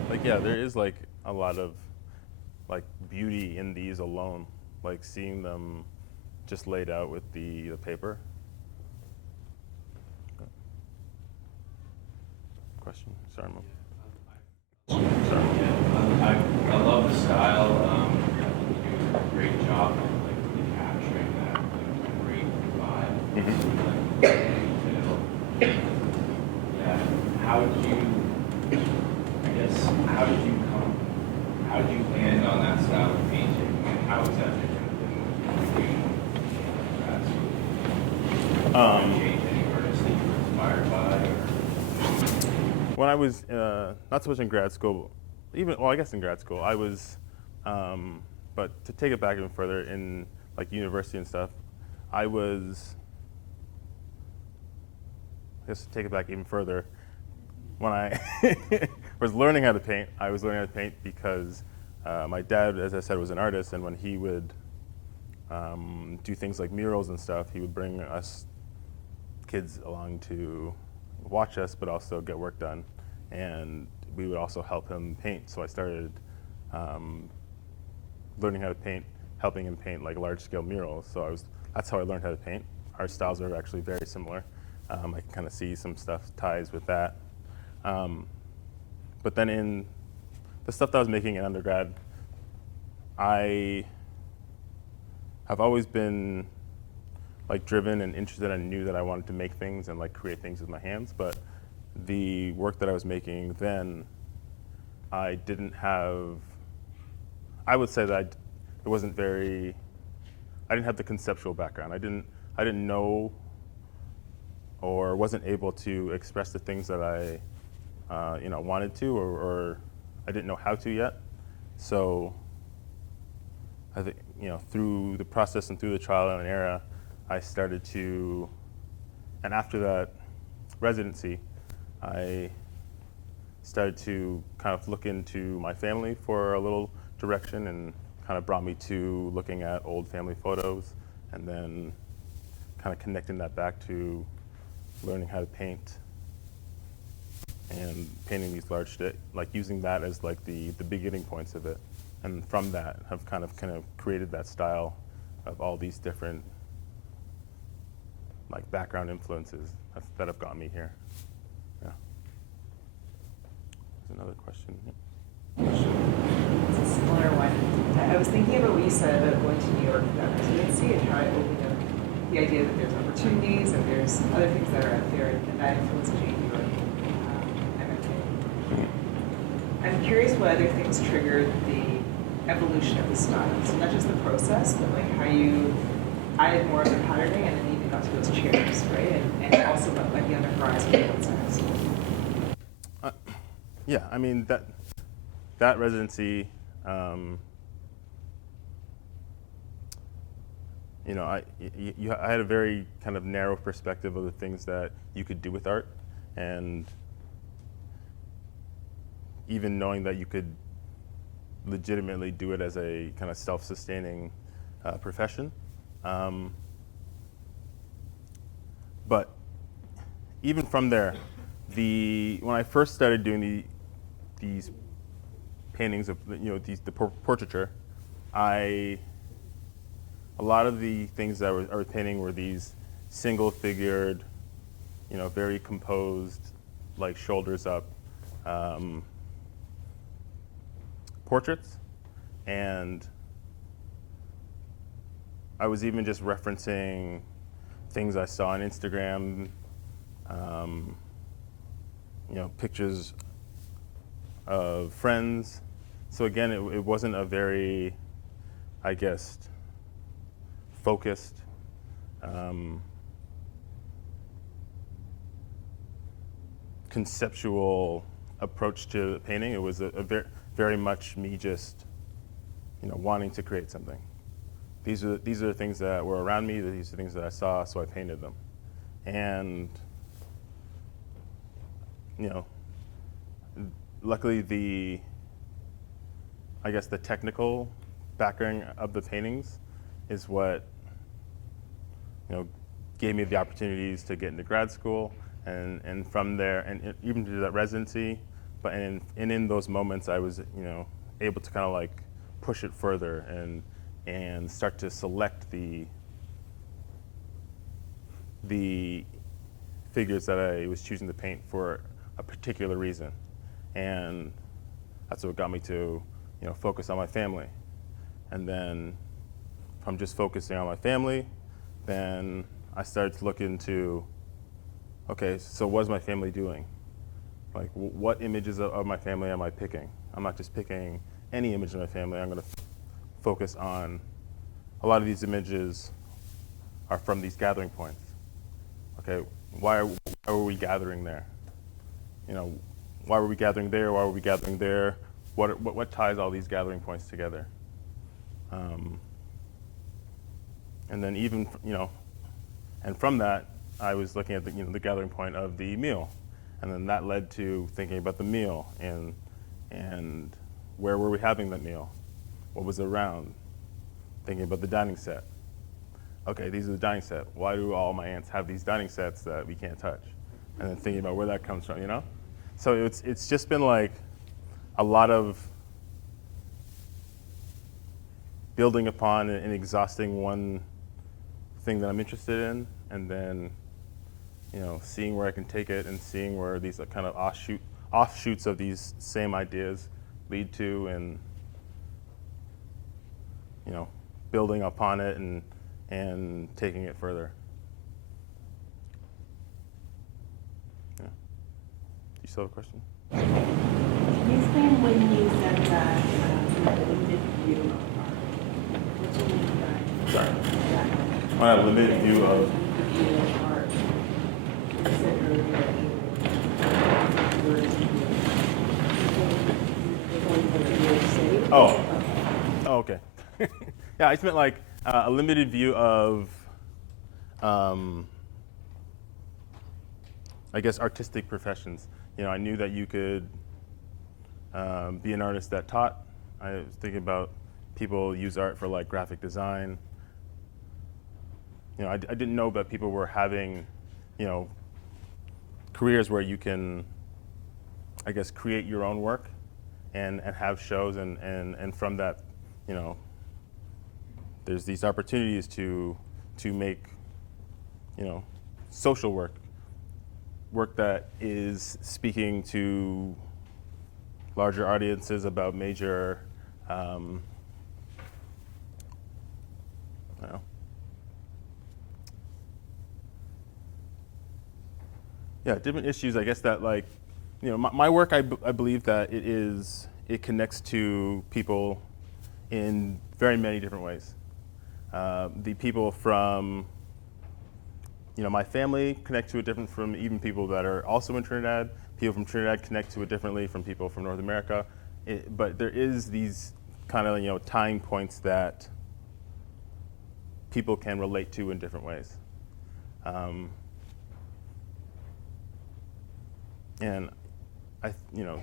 Like, yeah, there is like a lot of like beauty in these alone, like seeing them just laid out with the paper. Question? Sorry, Mom. I love the style. You do a great job of like really capturing that like great vibe. Detail. Yeah. How did you land on that style of painting, and how is that different than what you do? I was not so much in grad school, I guess in grad school, I was, but to take it back even further in like university and stuff, I guess to take it back even further, when I was learning how to paint, I was learning how to paint because my dad, as I said, was an artist, and when he would do things like murals and stuff, he would bring us kids along to watch us, but also get work done. And we would also help him paint. So I started learning how to paint, helping him paint like large-scale murals. So that's how I learned how to paint. Our styles are actually very similar. I can kind of see some stuff ties with that. But then in the stuff that I was making in undergrad, I have always been like driven and interested and knew that I wanted to make things and like create things with my hands. But the work that I was making then, I would say that it wasn't very, I didn't have the conceptual background. I didn't know or wasn't able to express the things that I wanted to, or I didn't know how to yet. So I think, through the process and through the trial and error, I started to, and after that residency, I started to kind of look into my family for a little direction, and kind of brought me to looking at old family photos, and then kind of connecting that back to learning how to paint and painting these large, like using that as like the beginning points of it. And from that, have kind of created that style of all these different like background influences that have got me here. Yeah. There's another question. It's a similar one. I was thinking about what you said about going to New York for that residency and how it opened up the idea that there's opportunities and there's other things that are out there, and that influenced you in your MFA. I'm curious what other things triggered the evolution of the style. So not just the process, but like how you added more of the patterning and then even got to those chairs, right? And also like the other horizon of what's next. Yeah, I mean that residency, I had a very kind of narrow perspective of the things that you could do with art, and even knowing that you could legitimately do it as a kind of self-sustaining profession. But even from there, when I first started doing these paintings of the portraiture, a lot of the things that I was painting were these single-figured, very composed, like shoulders up portraits, and I was even just referencing things I saw on Instagram, pictures of friends. So again, it wasn't a very, I guess, focused, conceptual approach to painting. It was a very much me just, wanting to create something. These are the things that were around me. These are the things that I saw, so I painted them. And luckily the technical background of the paintings is what gave me the opportunities to get into grad school, and from there, and even to do that residency. But in those moments, I was able to kind of like push it further and start to select the figures that I was choosing to paint for a particular reason, and that's what got me to focus on my family. And then from just focusing on my family, then I started to look into, okay, so what is my family doing? Like, what images of my family am I picking? I'm not just picking any image of my family. I'm going to focus on, a lot of these images are from these gathering points. Okay, why are we gathering there? why were we gathering there? Why were we gathering there? What ties all these gathering points together? And then even, and from that, I was looking at the gathering point of the meal, and then that led to thinking about the meal and where were we having that meal? What was around? Thinking about the dining set. Okay, these are the dining set. Why do all my aunts have these dining sets that we can't touch? And then thinking about where that comes from, So it's just been like a lot of building upon and exhausting one thing that I'm interested in, and then seeing where I can take it and seeing where these kind of offshoots of these same ideas lead to, and building upon it and taking it further. Yeah. Do you still have a question? Can you explain when you said that you had a limited view of art? What do you mean by Sorry. that? I have a limited view of. View of art. You said earlier that you were going to New York City. Oh, okay. Yeah, I just meant like a limited view of, I guess, artistic professions. I knew that you could be an artist that taught. I was thinking about people use art for like graphic design. I didn't know that people were having, careers where you can, I guess, create your own work and have shows, and from that, there's these opportunities to make, social work that is speaking to larger audiences about major, different issues. I guess that my work, I believe that it connects to people in very many different ways. The people from, my family connect to it different from even people that are also in Trinidad. People from Trinidad connect to it differently from people from North America. But there is these kind of, tying points that people can relate to in different ways. And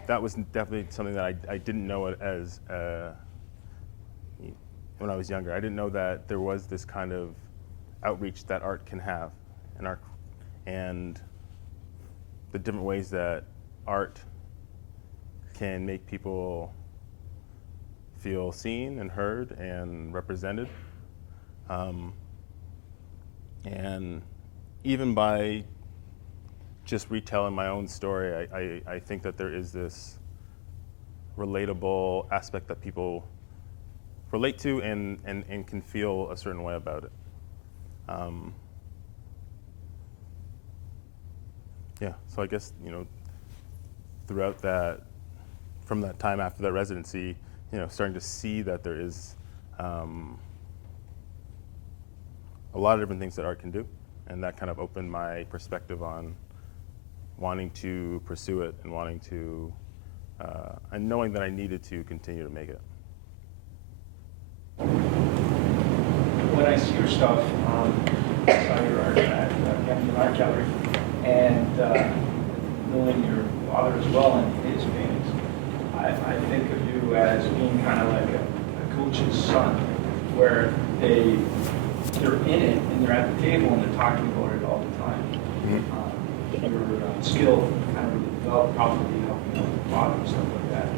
that was definitely something that I didn't know as when I was younger. I didn't know that there was this kind of outreach that art can have, and the different ways that art can make people feel seen and heard and represented. And even by just retelling my own story, I think that there is this relatable aspect that people relate to and can feel a certain way about it. So I guess, throughout that, from that time after that residency, starting to see that there is a lot of different things that art can do, and that kind of opened my perspective on wanting to pursue it and wanting to, and knowing that I needed to continue to make it. When I see your stuff, I saw your art at Kempton Art Gallery, and knowing your father as well and his paintings, I think of you as being kind of like a coach's son, where they're in it and they're at the table and they're talking about it all the time. Your skill kind of developed probably helping out your father and stuff like that.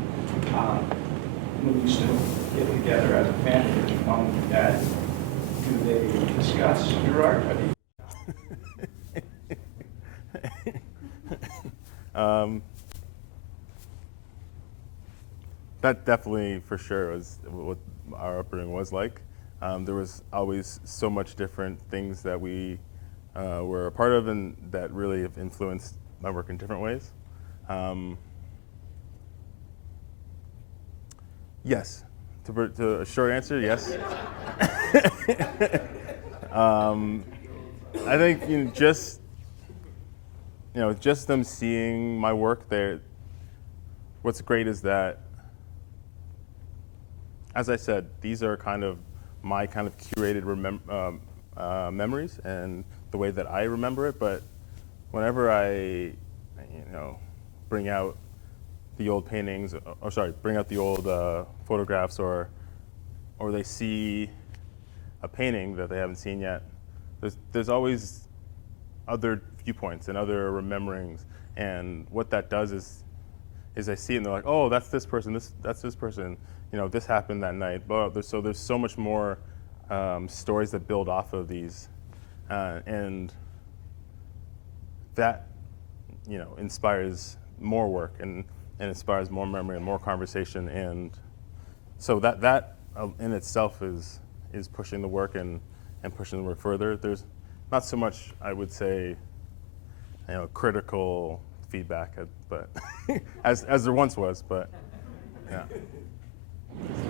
When you still get together as a family, with your mom and your dad, do they discuss your art? That definitely, for sure, was what our upbringing was like. There was always so much different things that we were a part of, and that really have influenced my work in different ways. Yes, to a short answer, yes. I think just them seeing my work, what's great is that, as I said, these are kind of my kind of curated memories and the way that I remember it. But whenever I, bring out the old paintings, bring out the old photographs, or they see a painting that they haven't seen yet, there's always other viewpoints and other rememberings. And what that does is I see it and they're like, oh, that's this person, that's this person, this happened that night. But there's so much more stories that build off of these, and that inspires more work and inspires more memory and more conversation. And so that in itself is pushing the work and pushing the work further. There's not so much, I would say, critical feedback, but as there once was, but yeah.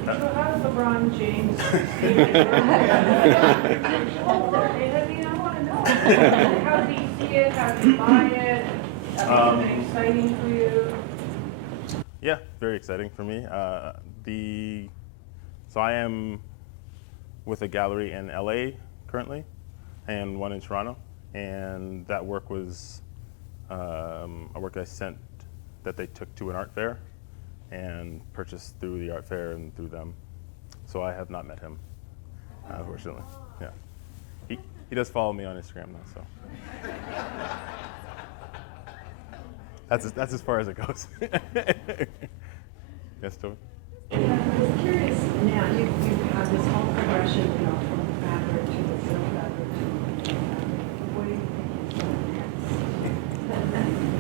So how does LeBron James see it? Oh, look, I want to know. How did he see it? How did he buy it? Is it exciting for you? Yeah, very exciting for me. So I am with a gallery in LA currently, and one in Toronto, and that work was a work that they took to an art fair and purchased through the art fair and through them. So I have not met him, unfortunately. Yeah, he does follow me on Instagram though, so that's as far as it goes. Yes, Toby? I was curious now, you've had this whole progression, from the fabric to the silk fabric to the fabric. What do you think is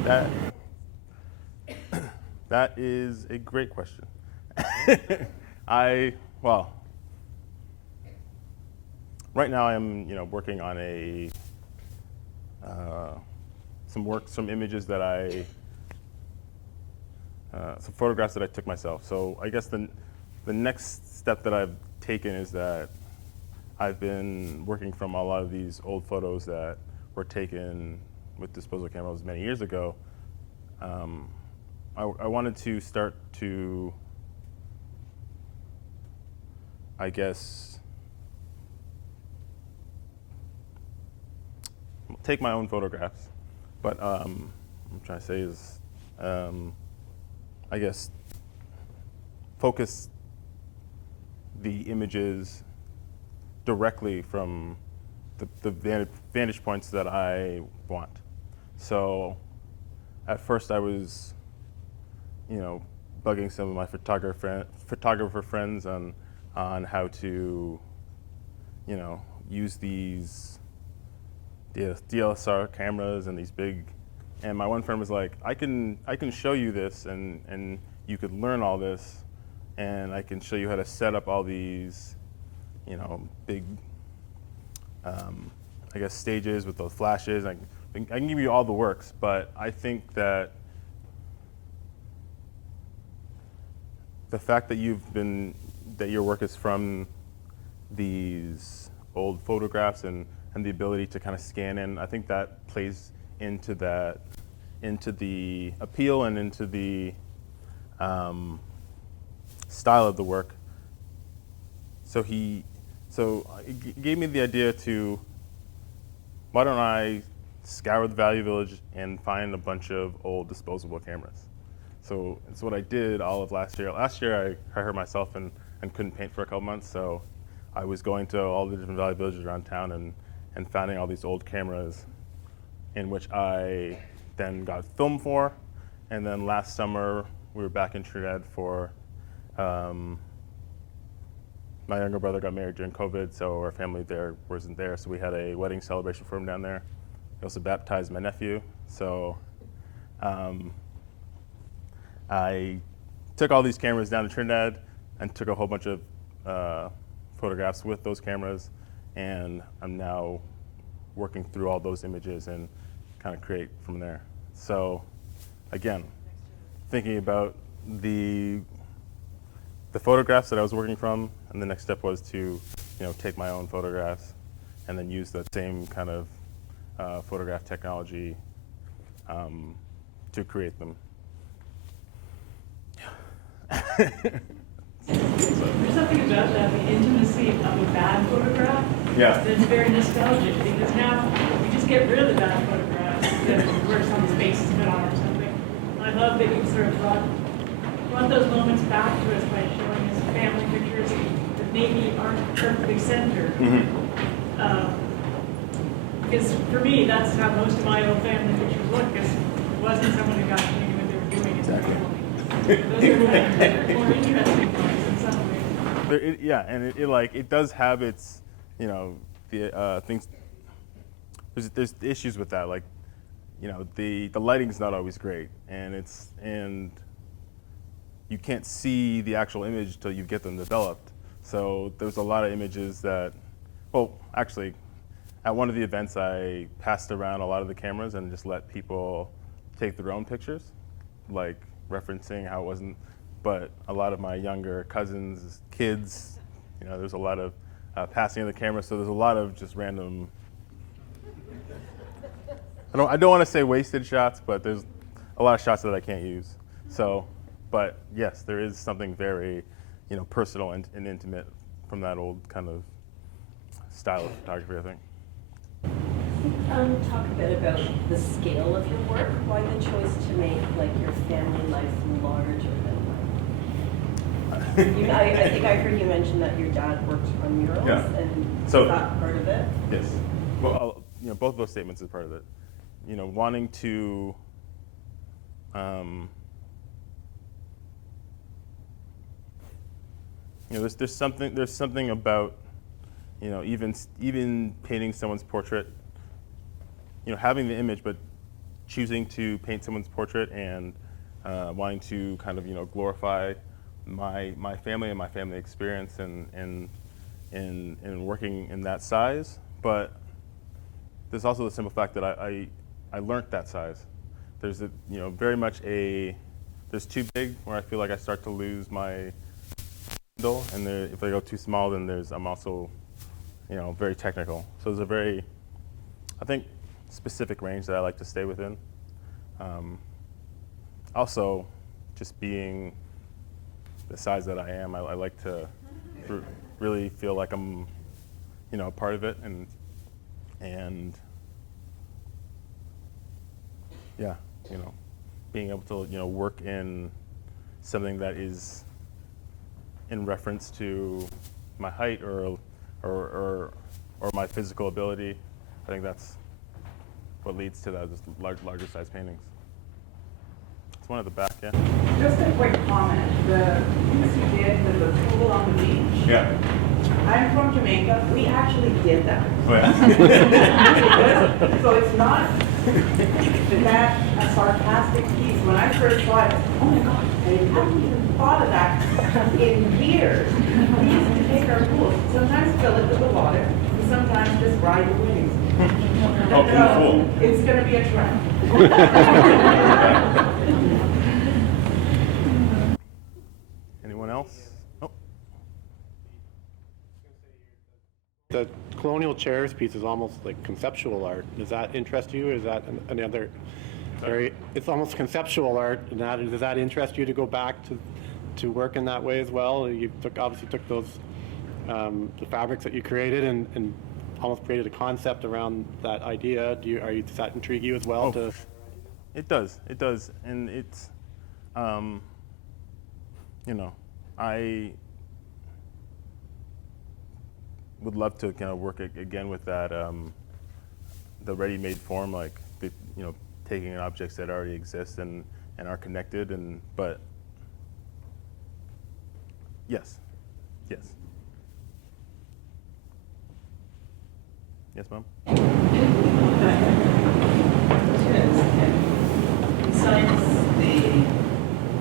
next? That is a great question. Right now I'm, working on some images that some photographs that I took myself. So I guess the next step that I've taken is that I've been working from a lot of these old photos that were taken with disposable cameras many years ago. I wanted to start to, I guess, take my own photographs, but what I'm trying to say is, I guess, focus the images directly from the vantage points that I want. So at first I was, bugging some of my photographer friends on how to, use these DSLR cameras and these big. And my one friend was like, I can show you this, and you could learn all this, and I can show you how to set up all these, big, I guess, stages with those flashes. I can give you all the works, but I think that the fact that your work is from these old photographs and the ability to kind of scan in, I think that plays into the appeal and into the style of the work. So it gave me the idea to, why don't I scour the Value Village and find a bunch of old disposable cameras. So it's what I did all of last year. Last year I hurt myself and couldn't paint for a couple months, so I was going to all the different Value Villages around town and finding all these old cameras, in which I then got film for. And then last summer we were back in Trinidad for, my younger brother got married during COVID, so our family there wasn't there, so we had a wedding celebration for him down there. He also baptized my nephew, so I took all these cameras down to Trinidad and took a whole bunch of photographs with those cameras, and I'm now working through all those images and kind of create from there. So again, thinking about the photographs that I was working from, and the next step was to take my own photographs and then use that same kind of photograph technology to create them. There's something about that, the intimacy of a bad photograph. Yeah. That's very nostalgic, because now we just get rid of the bad photographs where someone's face is put on or something. I love that you sort of brought those moments back to us by showing us family pictures that maybe aren't perfectly centered. Because for me, that's how most of my old family pictures look, because it wasn't someone who got to do what they were doing in their family. Those are kind of more interesting ones in some ways. Yeah, and it does have its, the things. There's issues with that, like, the lighting's not always great, and you can't see the actual image till you get them developed. So there's a lot of images that, well, actually, at one of the events I passed around a lot of the cameras and just let people take their own pictures, like referencing how it wasn't, but a lot of my younger cousins, kids, there's a lot of passing of the camera, so there's a lot of just random, I don't want to say wasted shots, but there's a lot of shots that I can't use. So, but yes, there is something very, personal and intimate from that old kind of style of photography, I think. Talk a bit about the scale of your work. Why the choice to make your family life larger than life? I think I heard you mention that your dad worked on murals, Yeah. and So- is that part of it? Yes. Well, both of those statements is part of it. Wanting to, there's something about, even painting someone's portrait, having the image, but choosing to paint someone's portrait and wanting to kind of, glorify my family and my family experience and working in that size. But there's also the simple fact that I learned that size. There's very much there's too big where I feel like I start to lose my handle, and if I go too small, then I'm also, very technical. So there's a very, I think, specific range that I like to stay within. Also, just being the size that I am, I like to really feel like I'm, a part of it, and yeah, being able to, work in something that is in reference to my height or my physical ability. I think that's what leads to that, just larger size paintings. It's one at the back, yeah. Just a quick comment. The piece you did with the pool on the beach. Yeah. I'm from Jamaica. We actually did that. Oh, yeah. So it's not that a sarcastic piece. When I first saw it, oh my God, I haven't even thought of that in years. We used to take our pools, sometimes fill it with the water, and sometimes just ride the waves. Oh, cool. It's going to be a trend. Anyone else? Oh. The colonial chairs piece is almost like conceptual art. Does that interest you? Is that another area? It's almost conceptual art. And does that interest you to go back to work in that way as well? You obviously took those the fabrics that you created and almost created a concept around that idea. Does that intrigue you as well? It does, and it's, I would love to kind of work again with that, the ready-made form, like taking objects that already exist and are connected, but yes. Yes, ma'am. Besides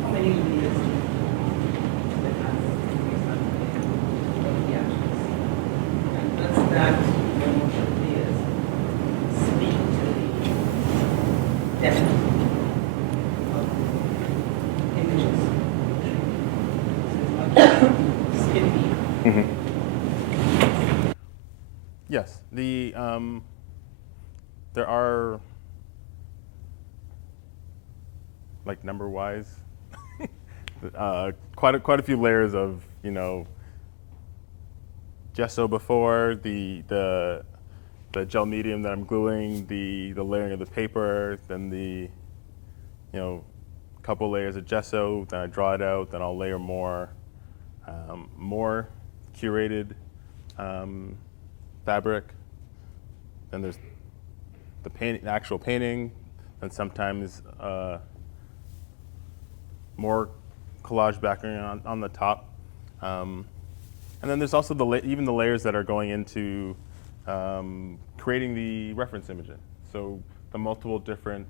how many years that has does that emotion is speak to the depth of images? Skin deep. Mm-hmm. Yes, there are, like, number-wise quite a few layers of, you know, gesso before, the gel medium that I'm gluing, the layering of the paper, then the, you know, couple layers of gesso, then I draw it out, then I'll layer more curated fabric. Then there's the actual painting, and sometimes more collage background on the top. And then there's also even the layers that are going into creating the reference imaging. So the multiple different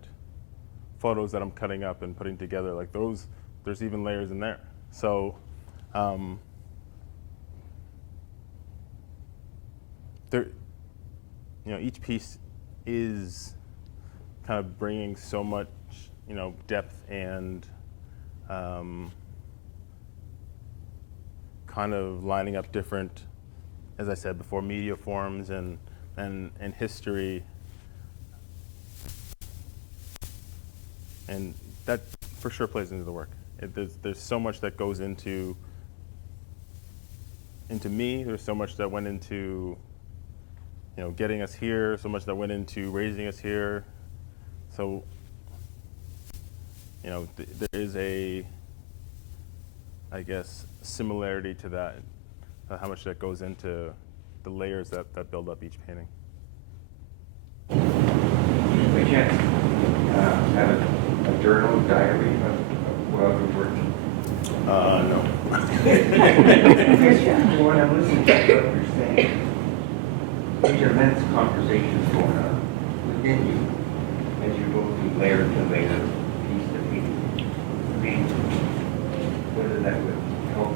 photos that I'm cutting up and putting together, like those, there's even layers in there. So there, you know, each piece is kind of bringing so much, you know, depth and kind of lining up different, as I said before, media forms and history. And that for sure plays into the work. There's so much that goes into me. There's so much that went into, you know, getting us here. So much that went into raising us here. So, you know, there is a, I guess, similarity to that. How much that goes into the layers that build up each painting. By chance, have a journal, diary of while you're working? No. When I'm listening to what you're saying, there's immense conversations going on within you as you go through layer to layer, piece to piece. I mean, whether that would help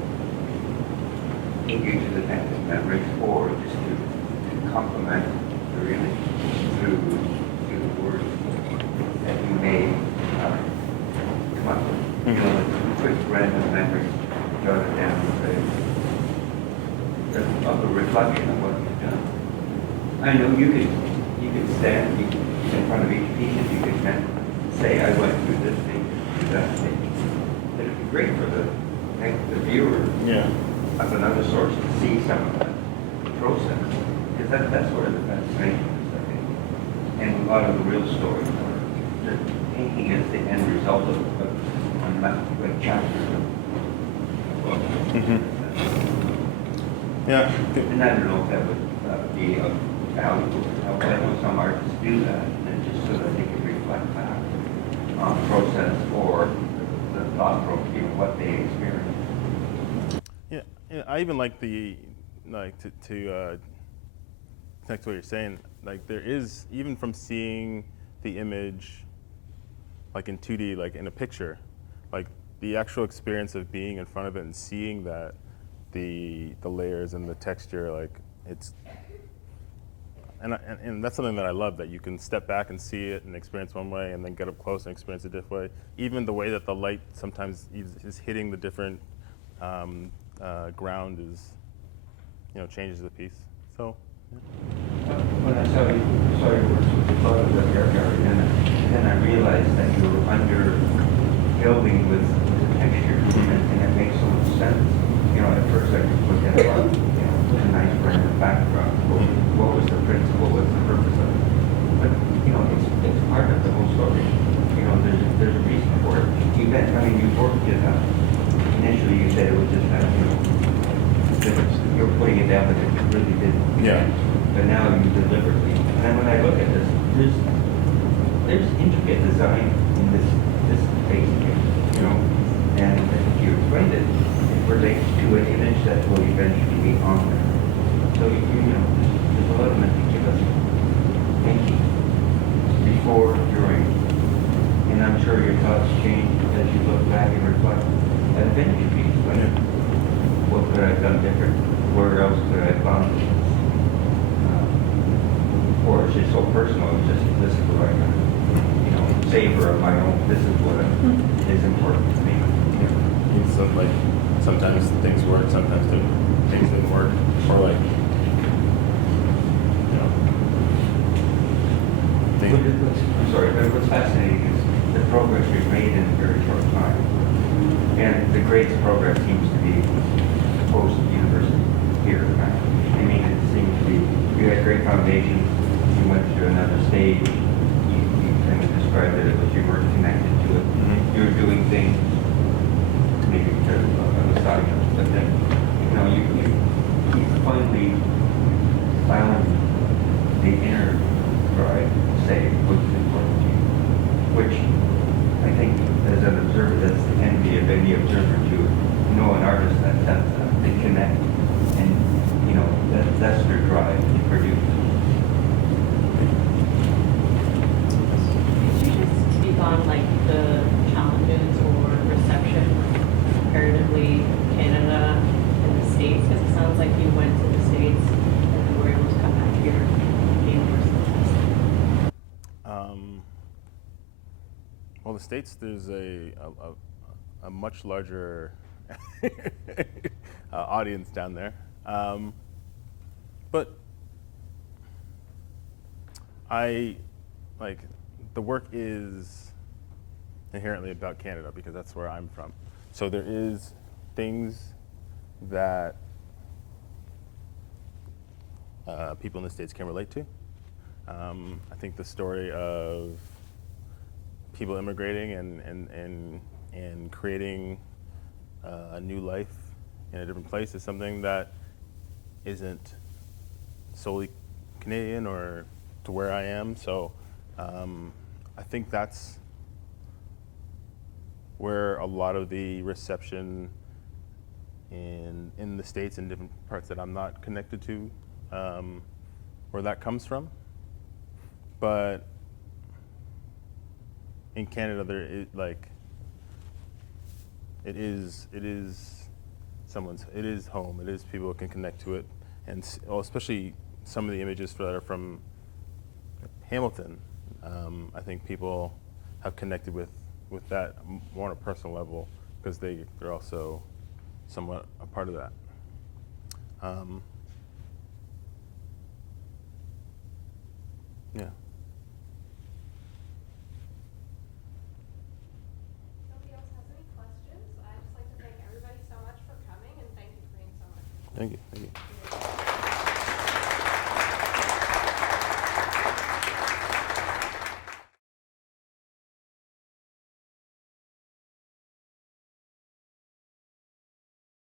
engage the memories or just to complement your image through the words that you may come up with. You know, like quick random memories jotted down of a reflection of what you've done. I know you could stand in front of each piece and you could say, I went through this thing, through that thing. It'd be great for the viewer of another source to see some of that process. Because that's sort of the fascination, I think. And a lot of the real stories are that painting is the end result of like chapters of a book. Yeah. And I don't know if that would be valuable. I know some artists do that, and just so that they can reflect back on the process or the thought process, you know, what they experienced. Yeah, I even like to connect to what you're saying. Like there is, even from seeing the image, like in 2D, like in a picture, like the actual experience of being in front of it and seeing that, the layers and the texture, like it's, and that's something that I love, that you can step back and see it and experience one way and then get up close and experience a different way. Even the way that the light sometimes is hitting the different ground is, you know, changes the piece. So. Yeah. When I saw your works with the photos of your gallery, then I realized that you were under building with the texture, and it makes so much sense. You know, at first I just looked at it, you know, a nice random backdrop. What was the principle? What's the purpose of it? But you know, it's part of the whole story. You know, there's a reason for it. You worked it out. Initially, you said it was just that, you know, you're putting it down, but it really didn't. Yeah. But now you deliberately. And then when I look at this, there's intricate design in this face here, you know. And I think you explained it. It relates to an image that will eventually be on there. So you know, there's a lot of meticulous thinking before, during, and I'm sure your thoughts change as you look back and reflect. And eventually, what could I have done different? Where else could I have found it? Or it's just so personal, it's just, this is what I got, you know, savor of my own, this is what is important to me. It's like, sometimes things work, sometimes things didn't work, or like, you know, I'm sorry, but what's fascinating is the progress we've made in a very short time. And the foundation, you went to another stage, you kind of described it as you were connected to it. You were doing things, maybe because of the side, but then, you finally found the inner drive, say, which is important to you, which I think as an observer, that's the envy of any observer to know an artist that they connect, and that's their drive to produce. Could you just speak on like the challenges or reception comparatively Canada and the States? Because it sounds like you went to the States and then were able to come back here and gain more success. Well, the States, there's a much larger audience down there. But the work is inherently about Canada because that's where I'm from. So there is things that people in the States can relate to. I think the story of people immigrating and creating a new life in a different place is something that isn't solely Canadian or to where I am. So I think that's where a lot of the reception in the States and different parts that I'm not connected to, where that comes from. But in Canada, there is it is home. It is people can connect to it, and especially some of the images that are from Hamilton. I think people have connected with that more on a personal level because they're also somewhat a part of that. Yeah. Nobody else has any questions? I'd just like to thank everybody so much for coming and thank you for being so much. Thank you. Thank you.